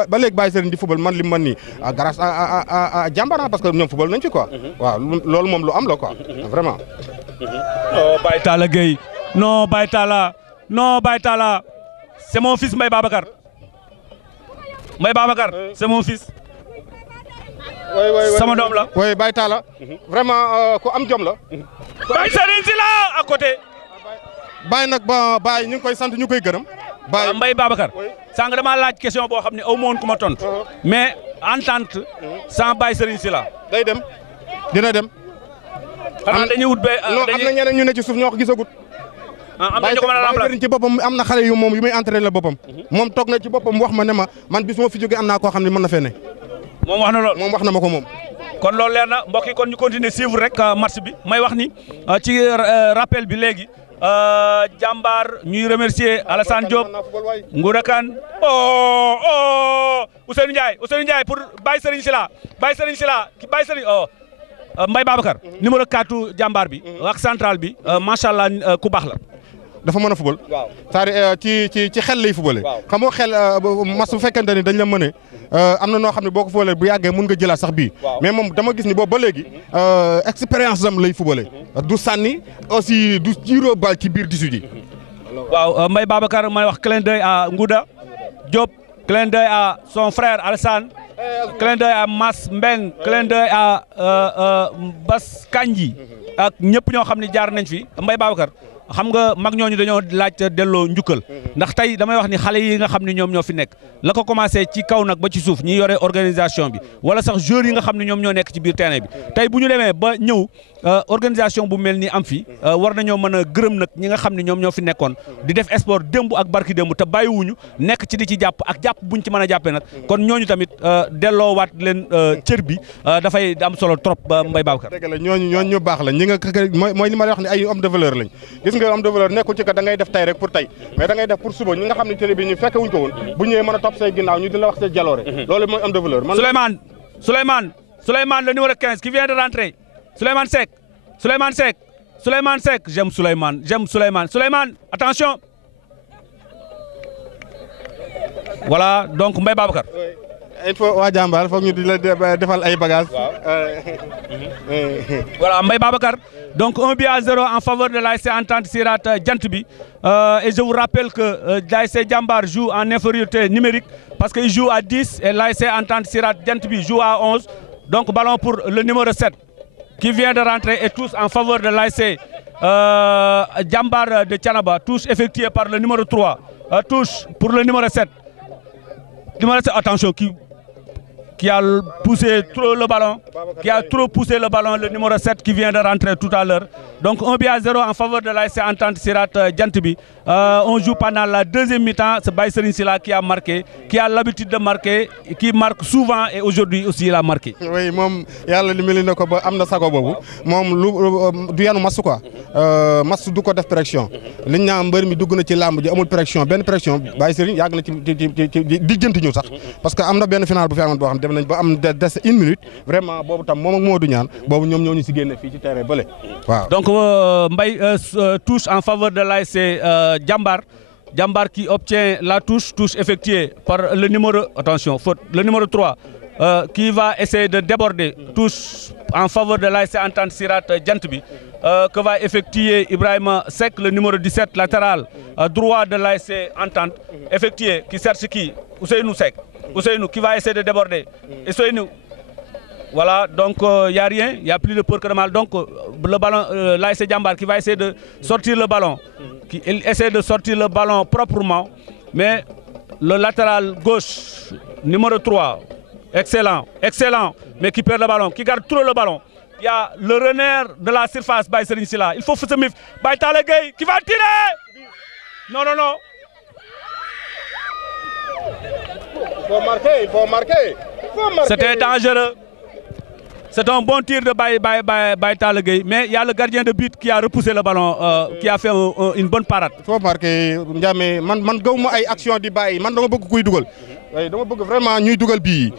ba léegi Baye Serigne di football man li mu mën nii grâce à jàmbaar parce que ñoom football nañ fi quoi waaw loolu moom lu am la quoi vraiment. Baye Talla Gueye non Baye Talla c'est mon fils Mbaye Babacar c'est mon fils. sama doom la. oui Baye Talla vraiment ku am jom la. Baye Serigne si la à côté. Baye nag Baye ñu ngi koy sant ñu koy gërëm. Baye Mbaye Babacar. sànq damaa laaj question boo xam ne aw ma woon ku ma tontu. mais Entente sans Baye Serigne si la. day dem dina dem. xanaa dañuy wut ba am na ñeneen ñu ne ci suuf ñoo ko gisagut. am na ñu ko mën a remplacer Baye Serigne ci boppam am na xale yu moom yu muy entraîné la boppam. moom toog na ci boppam wax ma ne ma man bis moo fi jógee am naa koo xam ne mën na fee ne. moom wax na loolu moom wax na ma ko moom. kon loolu leer na mbokk yi kon ñu continuer suivre rek match bi may wax ni ci rappel bi léegi jàmbaar ñuy remercier Alassane Diop Ngouda Kane Ousseynou Ndiaye pour Baye Serigne Sila Baye Serigne Mbaye Babacar numéro 4 jàmbaar bi ak central bi macha allah ku baax la. dafa mën a football. waaw c'est-à-dire ci xel lay footballé. xam nga xel mas bu fekkente ni dañ la mëne am na noo xam ne boo ko footballee bu yàggee mun nga jëlaat sax bii. mais moom dama gis ni boobu ba léegi expérience am lay footballé. du sànni aussi du jiiroo bal ci biir 18 yi. waaw Mbaye Babacar may wax clin d'œil à Ngouda Diop clin d'œil à son frère Alassane clin d'œil à Mass Mbeng, clin d'œil à Bas Kanji ak ñëpp ñoo xam ne jaar nañ fi Mbaye Babacar xam nga mag ñooñu dañoo laaj delloo njukkal ndax tey damay wax ni xale yi nga xam ne ñoom ñoo fi nekk la ko commencé ci kaw nag ba ci suuf ñi yore organisation bi wala sax joueurs yi nga xam ne ñoom ñoo nekk ci biir terrain bi tey bu ñu demee ba ñëw organisation bu mel ni am fi war nañoo mën a gërëm nag ñi nga xam ne ñoom ñoo fi nekkoon di def sport démb ak barki démb te bàyyiwuñu nekk ci di ci jàpp ak jàpp buñ ci mën a jàppee nag kon ñooñu tamit delloowaat leen cër bi dafay am solo trop Mbaye Babacar. dëgg la ñooñu ñu baax la ñi nga mooy li ma wax ne ay homme de valeur lañ gis nga homme de valeur nekkul ci que da ngay def tey rek pour tey mais da ngay def pour suba ñi nga xam ne télé bi ñu fekke wuñ ko woon bu ñëwee mën a topp say ginnaaw ñu di la wax sa jaloore loolu mooy homme de valeur. Souleymane le numéro 15 qui vient de rentrer Souleymane Seck j'aime Souleymane attention voilà donc Mbaye Babacar. il faut waa jàmbaar foog ñu di la defal ay bagages. Voilà Mbaye Babacar donc 1-0 en faveur de l'ASC Entente Sirat Jant Bi et je vous rappelle que l'ASC Jambar joue en infériorité numérique parce qu'il joue à 10 et l'ASC Entente Sirat Jant Bi joue à 11 donc ballon pour le numéro 7 qui vient de rentrer et tous en faveur de l'ASC Jambar de Thiénaba, touche effectuée par le numéro 3 touche pour le numéro 7 attention qui a poussé trop le ballon, le numéro 7 qui vient de rentrer tout à l'heure. Donc 1-0 en faveur de l'ASC Entente Sirat Jant Bi. On joue pendant la deuxième mi-temps, c'est Baye Serigne Sylla qui a marqué, qui a l'habitude de marquer, qui marque souvent et aujourd'hui aussi il a marqué. Oui, moom yàlla dimbali na ko ba am na sago boobu moom lu du yanu masu quoi masu du ko def pression liñ naa mbër mi dugg na ci làmb ji amul pression benn pression Baye Serigne yàgg na ci di jënti ñu sax parce que am na benn final bu fi amoon boo xam dem nañ ba am des une minute vraiment boobu tam moom ak Modou Niane boobu ñoom ñoo ñu si génne fii ci terrain bële waaw. Donc Mbaye touche en faveur de l'ASC Jambar qui obtient la touche effectuée par le numéro, attention, faute, le numéro 3 qui va essayer de déborder, touche en faveur de l'ASC Entente Sirat Jant Bi que va effectuer Ibrahima Seck, le numéro 17 latéral droit de l'ASC Entente, effectué, qui cherche qui Ousseynou Seck, Ousseynou qui va essayer de déborder, Ousseynou. Voilà, donc il n'y a rien, il n'y a plus de peur que de mal. Donc le ballon, l'ASC Jambar qui va essayer de sortir le ballon, qui essaie de sortir le ballon proprement, mais le latéral gauche, numéro 3, excellent, mais qui perd le ballon, qui garde trop le ballon. Il y a le renard de la surface, Baye Serigne Sylla. Il faut se méfier. Baye Talla Gueye qui va tirer. Non. Il faut marquer. C'était dangereux. C'est un bon tir de Baye Talla Gueye, mais il y a le gardien de but qui a repoussé le ballon, qui a fait une bonne parade. Il faut marquer Ndiamé man gawuma ay action di bàyyi man dama bëgg kuy dugal dama bëgg vraiment ñuy dugal bii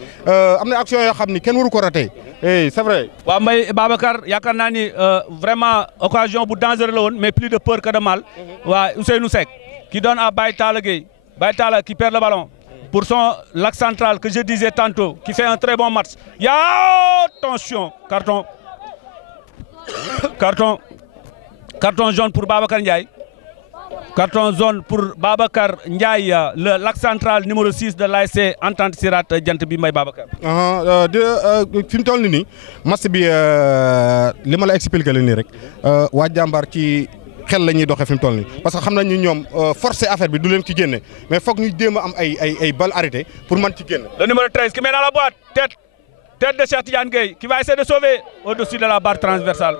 am na action yoo xam ni kenn waru ko raté c'est vrai. waaw Mbaye Babacar yaakaar naa ni vraiment occasion bu dangereux la woon mais plus de peur que de mal. waa Ousseynou Seck qui donne à Baye Talla Gueye, Baye Talla qui perd le ballon. Pour son l'axe central que je disais tantôt, qui fait un très bon match. Il y a attention, carton jaune pour Babacar Ndiaye. Carton jaune pour Babacar Ndiaye, l'axe central numéro 6 de l'ASC Entente Sirat Jant Bi Mbaye Babacar. fi mu toll nii match bi li ma la expliqué la nii rek waa jàmbaar ci xel la ñuy doxee fi mu toll nii parce que xam nañu ñoom forcer affaire bi du leen ci génne mais foog ñu jéem a am ay balles arrêtées pour mën ci génne. Le numéro 13 qui met dans la boîte tête de Cheikh Tidiane Gueye qui va essayer de sauver au-dessus de la barre transversale.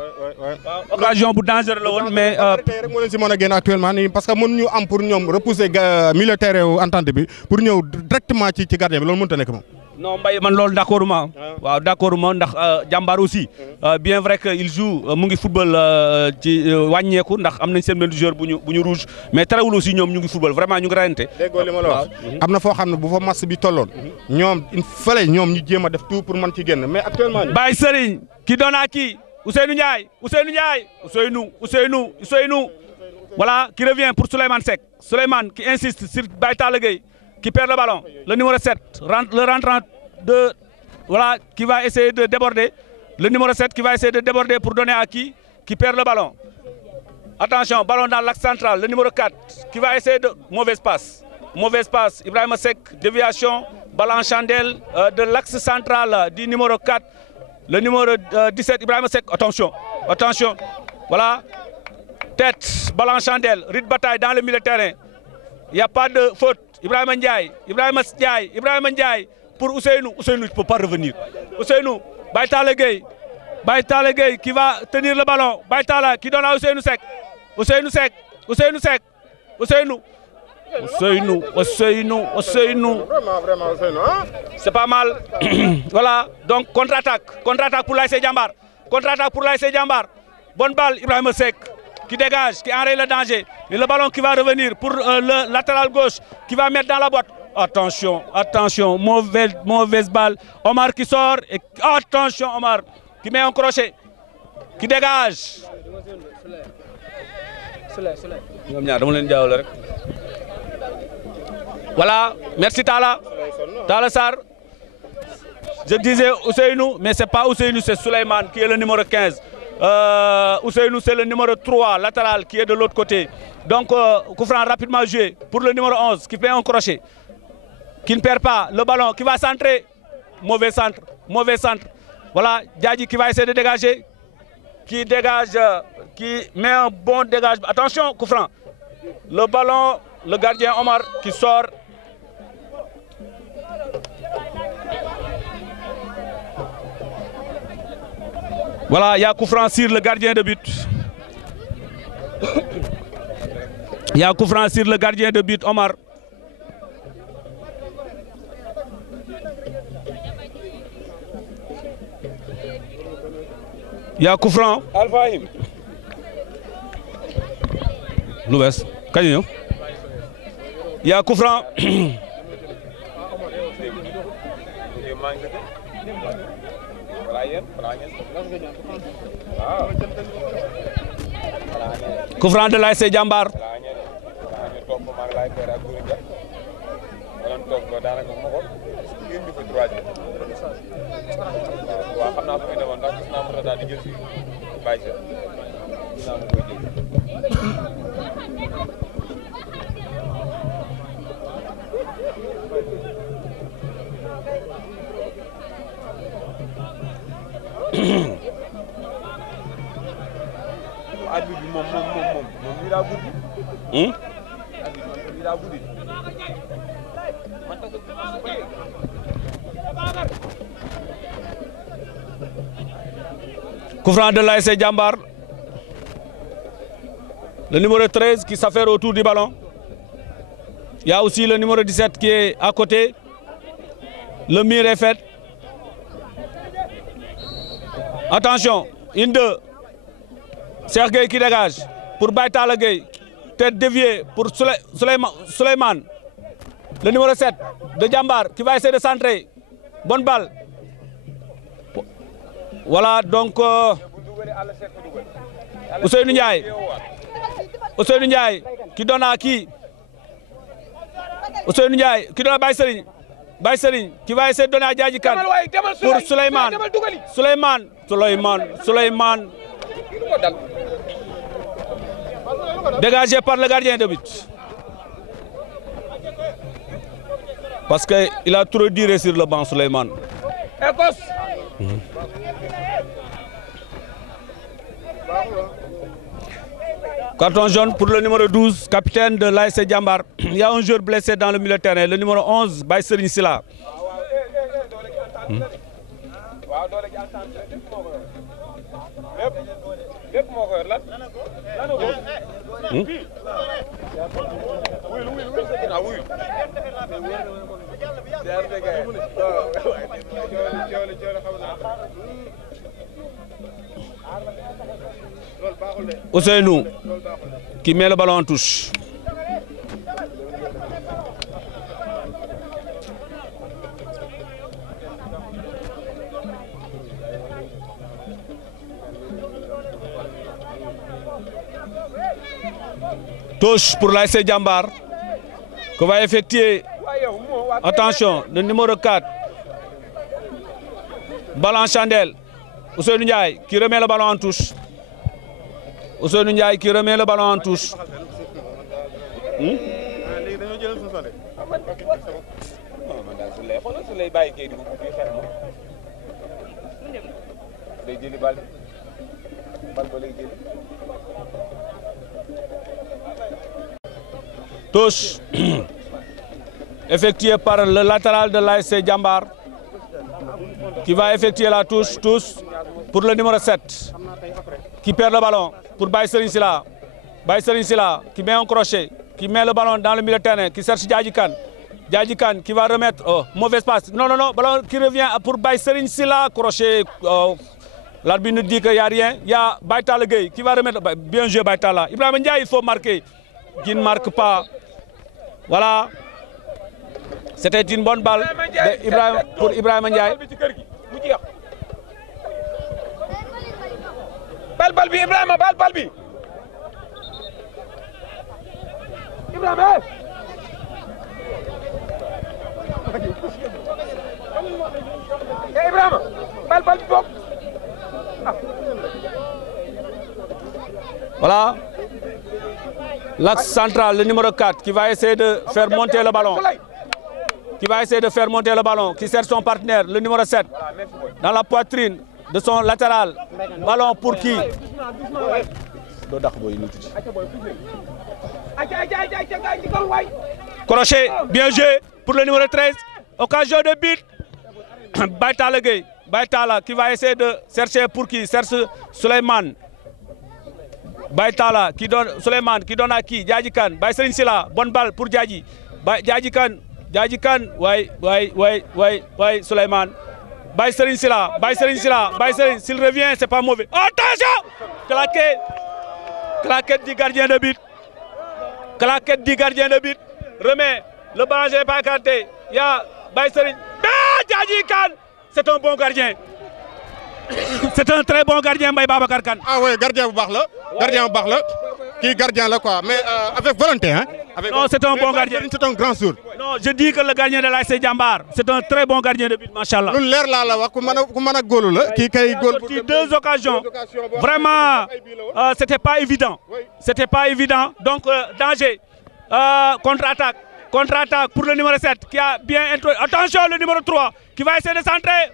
Occasion bu dangereux la woon mais. arrêté rek moo leen si mën a génn actuellement nii parce que mënuñu am pour ñoom repousser milieu terrain wu entente bi pour ñëw directement ci gardien bi loolu mënut a nekk moom. Non Mbaye man loolu d'accord ma waaw d'accord ma ndax jàmbaar aussi bien vrai que il joue mu ngi football ci wàññeeku ndax am nañ seen benn joueur bu ñu rouge mais terewul aussi ñoom ñu ngi football vraiment ñu ngi rayante. déggoo li ma la wax am na foo xam ne bu fa match bi tolloon ñoom il fallait ñoom ñu jéem a def tout pour mën ci génn mais actuellement. Baye Serigne qui donne à qui Ousseynou voilà qui revient pour Souleymane Seck Souleymane qui insiste sur Baye Talla Gueye qui perd le ballon, le numéro 7, le rentrant de, voilà, qui va essayer de déborder, le numéro 7 qui va essayer de déborder pour donner à qui perd le ballon. Attention, ballon dans l'axe central, le numéro 4 qui va essayer de, mauvaise passe, Ibrahima Seck, déviation Ballon chandelle de l'axe central du numéro 4, le numéro 17, Ibrahima Seck. Attention, attention. Voilà. Tête, ballon chandelle, rythme bataille dans le milieu de terrain. Il n'y a pas de faute. Ibrahima Ndiaye, Ibrahima Ndiaye pour Ousseynou. Ousseynou ne peut pas revenir. Ousseynou, Baïtala Gueye qui va tenir le ballon. Baïtala qui donne à Ousseynou Seck. Ousseynou Seck. Vraiment, Ousseynou, hein? C'est pas mal. Voilà, donc contre-attaque pour l'ASC Diambar. Bonne balle, Ibrahima Seck qui dégage, qui enraye le danger. Et le ballon qui va revenir pour le latéral gauche qui va mettre dans la boîte. Attention, mauvaise balle. Omar qui sort et attention Omar qui met un crochet, qui dégage. Voilà, merci Tala Sarr. Je disais Ousseynou, mais ce n'est pas Ousseynou, c'est Souleymane qui est le numéro 15. Ousseynou, c'est le numéro 3, latéral, qui est de l'autre côté. Donc, Koufran rapidement joué pour le numéro 11, qui fait un crochet, qui ne perd pas le ballon, qui va centrer. Mauvais centre. Voilà, Djadji qui va essayer de dégager, qui dégage, qui met un bon dégagement. Attention, Koufran. Le ballon, le gardien Omar qui sort. Voilà, il y a Koufran sur le gardien de but. Omar. Il y a Koufran. Alfahim. Louis, il y a Koufran. Koufran de l'ASC Diambar. Koufran de l'ASC Diambar. Le numéro 13 qui s'affaire autour du ballon. Il y a aussi le numéro 17 qui est à côté. Le mur est fait. Attention, 1-2. Sergei qui dégage pour Baïtala Gueye. Tête déviée pour Souleymane. Le numéro 7 de Diambar qui va essayer de centrer. Bonne balle. Voilà donc Ousseynou Ndiaye qui donne à qui? Ousseynou Ndiaye qui donne à Baye Serigne qui va essayer de donner à Djadji Kane pour Souleymane. Dégagé par le gardien de but. Parce qu'il a trop duré sur le banc, Souleymane. Carton jaune pour le numéro 12, capitaine de l'ASC Diambar. Il y a un joueur blessé dans le milieu de terrain, le numéro 11, Baye Serigne Sila. Ousseynou qui met le ballon en touche. Touche pour l'ASC Diambar que va effectuer. Attention, le numéro 4. Ballon chandelle. Ousseynou Ndiaye qui remet le ballon en touche. Ousseynou Ndiaye qui remet le ballon en touche. non man daal su lay xoolal su lay bàyyi kay di ko fii xeex moom day jëli bal ba lay jëli. Touche effectuée par le latéral de l'ASC Jambar qui va effectuer la touche pour le numéro 7 qui perd le ballon pour Baye Serigne Sila. Baye Serigne Sila qui met un crochet, qui met le ballon dans le milieu de terrain, qui cherche Djadji Kane. Djadji Kane qui va remettre, mauvais passe. Non, ballon qui revient pour Baye Serigne Sila, crochet. L'arbitre nous dit qu'il n'y a rien. Il y a Baye Talla Gueye qui va remettre, bien joué Baye Talla. Ibrahima Ndiaye, il faut marquer, qui ne marque pas. Voilà. C'était une bonne balle pour Ibrahima Ndiaye. Bal bi Ibrahima bal bi. Ibrahima. Ibrahima bal bi bokk. Voilà. L'axe central, le numéro 4, qui va essayer de faire monter le ballon. Qui sert son partenaire, le numéro 7, dans la poitrine de son latéral. Ballon pour qui? Crochet, bien joué pour le numéro 13. Occasion de but. Baye Talla Gueye. Baye Talla qui va essayer de chercher pour qui? Cherche Souleymane. Baye Talla qui donne Souleymane qui donne à qui? Djadji Kane. Baye Serigne Sila, bonne balle pour Djadji. Djadji Kane, ouais, Souleymane. Baye Serigne Sila, s'il revient, c'est pas mauvais. Attention! Claquette du gardien de but. Remet, le ballon n'est pas écarté. Il y a Baye Serigne. Djadji Kane, c'est un bon gardien. C'est un très bon gardien, Mbaye Babacar Kane. Ah oui, gardien bu baax la. Gardien bu baax la. Kii gardien la quoi, mais avec volonté hein. Non, c'est un bon gardien. C'est un grand sourd. Non, je dis que le gardien de l'ASC Jambar, c'est un très bon gardien de but, machallah. Lu leer laa la wax ku mën a góolu la. Kii kay góol pour deux occasions. Vraiment, c'était pas évident. Donc danger. Contre-attaque pour le numéro 7 qui a bien introduit. Attention, le numéro 3 qui va essayer de centrer.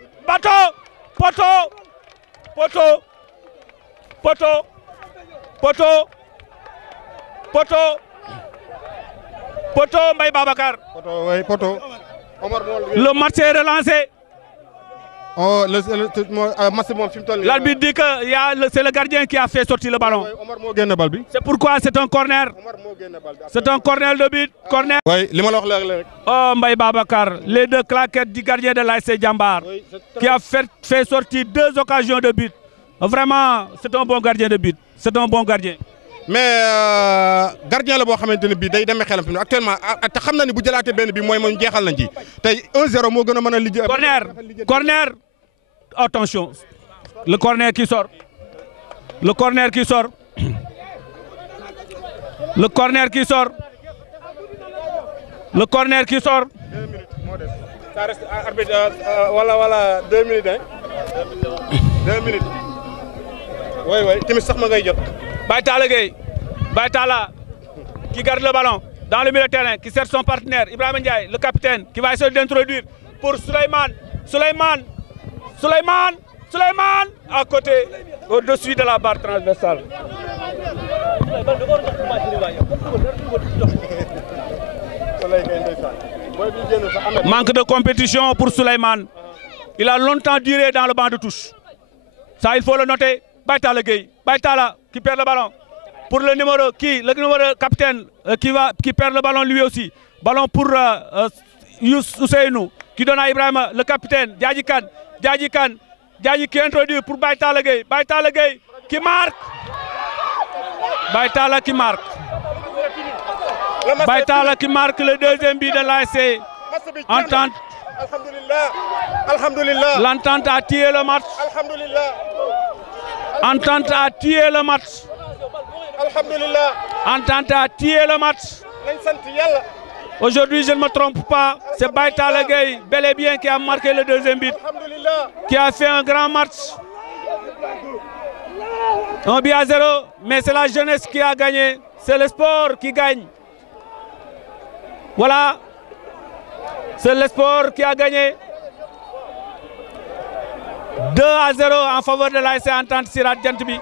Poteau, Mbaye Babacar. Poteau. Le match est relancé. Oh, l'arbitre dit que c'est le gardien qui a fait sortir le ballon. C'est pourquoi c'est un corner. C'est un corner de but. Corner. Oh, Mbaye Babacar, les deux claquettes du gardien de l'ASC Jambar qui a fait sortir deux occasions de but. Vraiment, c'est un bon gardien de but. C'est un bon gardien. Mais gardien la boo xamante ne bii day demee xelam fi mu actuellement te xam na ni bu jëlaatee benn bi mooy moom jeexal nañ ci tey 1-0 moo gën a mën a liggéey. Corner. Attention. Le corner qui sort. Le corner qui sort. Le corner qui sort. 2 minutes moo des. Ça reste arbitre voilà 2 minutes hein. 2 minutes. Oui tamit sax ma ngay jot. Baye Talla Gueye. Baye Talla qui garde le ballon dans le milieu de terrain, qui cherche son partenaire Ibrahima Ndiaye, le capitaine, qui va essayer d'introduire pour Souleymane à côté, au-dessus de la barre transversale. Manque de compétition pour Souleymane. Il a longtemps duré dans le banc de touche. Ça, il faut le noter. Baye Talla Gueye. Baye Talla qui perd le ballon. Pour le numéro capitaine qui perd le ballon lui aussi. Ballon pour Ousseynou qui donne à Ibrahima, le capitaine, Djadji Kane qui introduit pour Baye Talla Gueye. Baye Talla Gueye qui marque. Baye Talla qui marque. Baye Talla qui marque le deuxième but de l'ASC. Entente. Alhamdulillah. L'entente a tué le match. Entente a tué le match. Entente a tué le match. Aujourd'hui, je ne me trompe pas, c'est Baye Talla Gueye, bel et bien, qui a marqué le deuxième but, qui a fait un grand match. 1-0, mais c'est la jeunesse qui a gagné, c'est le sport qui gagne. Voilà, C'est l'Esport qui a gagné 2-0 en faveur de l'ASC Entente Sirat Djantbi.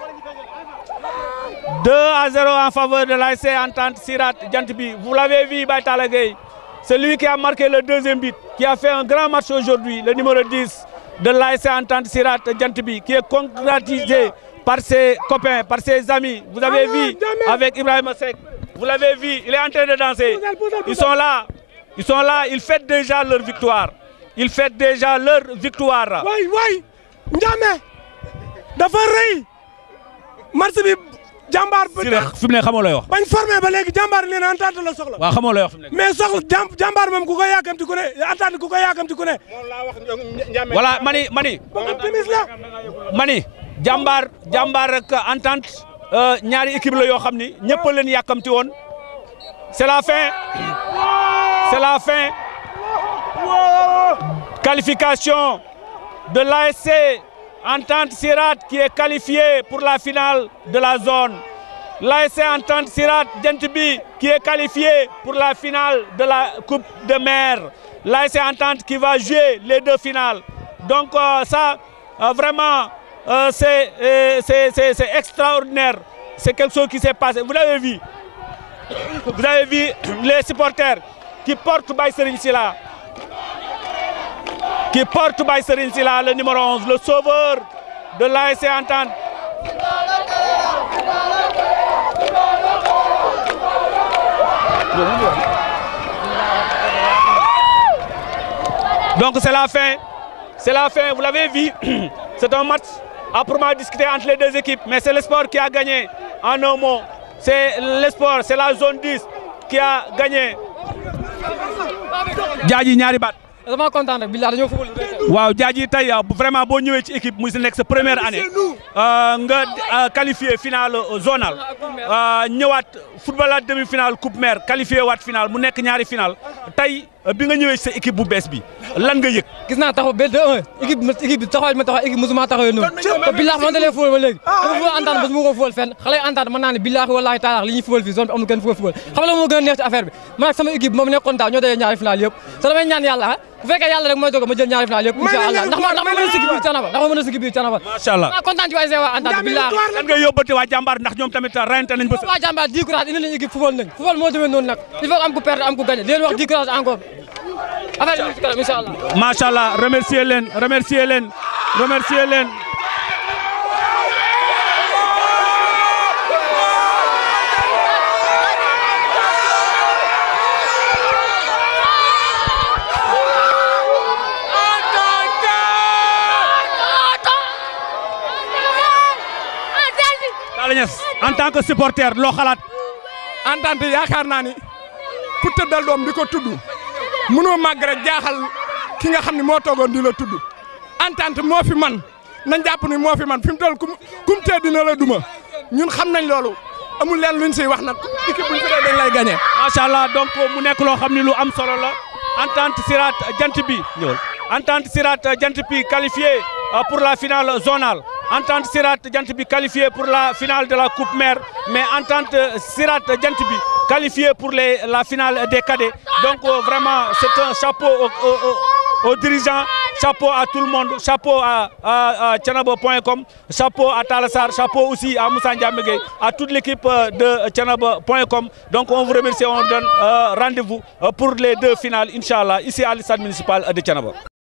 2-0 en faveur de l'ASC Entente Sirat Djantbi. Vous l'avez vu, Baïtala Gueye. C'est lui qui a marqué le deuxième but, qui a fait un grand match aujourd'hui, le numéro 10 de l'ASC Entente Sirat Djantbi, qui est concrétisé par ses copains, par ses amis. Vous avez vu avec Ibrahim Seck. Vous l'avez vu, il est en train de danser. Ils sont là, ils fêtent déjà leur victoire. Ils fêtent déjà leur victoire. Oui, Ndiame dafa rëy match bi jàmbaar fi mu ne xamoo looy wax. bañ formé ba léegi jàmbaar nee na Entente la soxla. waaw xamoo looy wax fi mu ne. mais soxla jàmbaar moom ku ko yaakamti ku ne Entente ku ko yaakamti ku ne. voilà mani jàmbaar ak Entente ñaari équipe la yoo xam ni ñëpp leen yàkkamti woon. C'est la fin. Qualification de l'ASC Entente Sirat qui est qualifié pour la finale de la zone. L'ASC Entente Sirat Djantbi qui est qualifié pour la finale de la Coupe de Mer. L'ASC Entente qui va jouer les deux finales. Donc vraiment, c'est extraordinaire. C'est quelque chose qui s'est passé. Vous avez vu les supporters qui portent Baye Serigne Sylla. Qui porte Baye Serigne Sylla, le numéro 11, le sauveur de l'ASC Entente. Donc c'est la fin, vous l'avez vu, c'est un match âprement discuté entre les deux équipes, mais c'est l'Esport qui a gagné en un mot. C'est l'Esport, c'est la zone 10 qui a gagné. Jaaji ñaari baat. dama kontaan rek billahi dañoo football. waaw Jaaji tey vraiment boo ñëwee ci équipe muy nekk sa première année nga qualifié finale zonal ñëwaat footballaat demi-finale coupe mère qualifié waat finale mu nekk ñaari finale tey bi nga ñëwee ci sa équipe bu bees bi lan nga yëg. gis naa taxaw ba 2-1 équipe bi taxawaay ma taxaw équipe musuma taxawee noonu te billahi man dalee football ba léegi dafa football Entente ba su ma ko football fenn xale Entente mën naa ne billahi wallahi taala li ñuy football fii zone bi amul kenn football xam la moo gën a neex ci affaire bi man ak sama équipe moom nekkoon daaw ñoo dajee ñaari finale yëpp te damay ñaan yàlla bu fekkee yàlla rek mooy dogal ma jël ñaari finale yëpp incha allah ndax ma mën a sigi biir Thiénaba ndax ma mën a sigi biir Thiénaba macha allah kontaan ci waa Entente billahi lan nga yóbbante waa jàmbaar ndax ñoom tamit rayante nañ ba waa jàmbaar 10 courage indi nañ équipe football nañ football moo demee noonu nag il faut am ku perdre am ku gagner di leen wax 10 courage encore affaire bi ci kanam incha allah macha allah remercier leen en tant que supporter loo xalaat. Entente yaakaar naa ni ku tëddal doom di ko tudd mënoo màgg rek jaaxal ki nga xam ne moo toogoon di la tudd Entente moo fi man nañ jàpp ni moo fi man fi mu toll kum tee dina la duma ñun xam nañ loolu amul leen luñ siy wax nag équipe buñ ko dee dañ lay gagné. macha allah donc mu nekk loo xam ne lu am solo la Entente Sirat Djantbi ñëwal Entente Sirat Djantbi qualifié pour la finale zonale. Entente Sirat Djantbi qualifié pour la finale de la Coupe Mère, mais Entente Sirat Djantbi qualifié pour la finale des cadets. Donc vraiment, c'est un chapeau aux dirigeants, chapeau à tout le monde, chapeau à Thiénaba.com, chapeau à Talassar, chapeau aussi à Moussa Ndiamé, à toute l'équipe de Thiénaba.com. Donc on vous remercie, on donne rendez-vous pour les deux finales, Inch'Allah, ici à l'stade municipal de Thiénaba.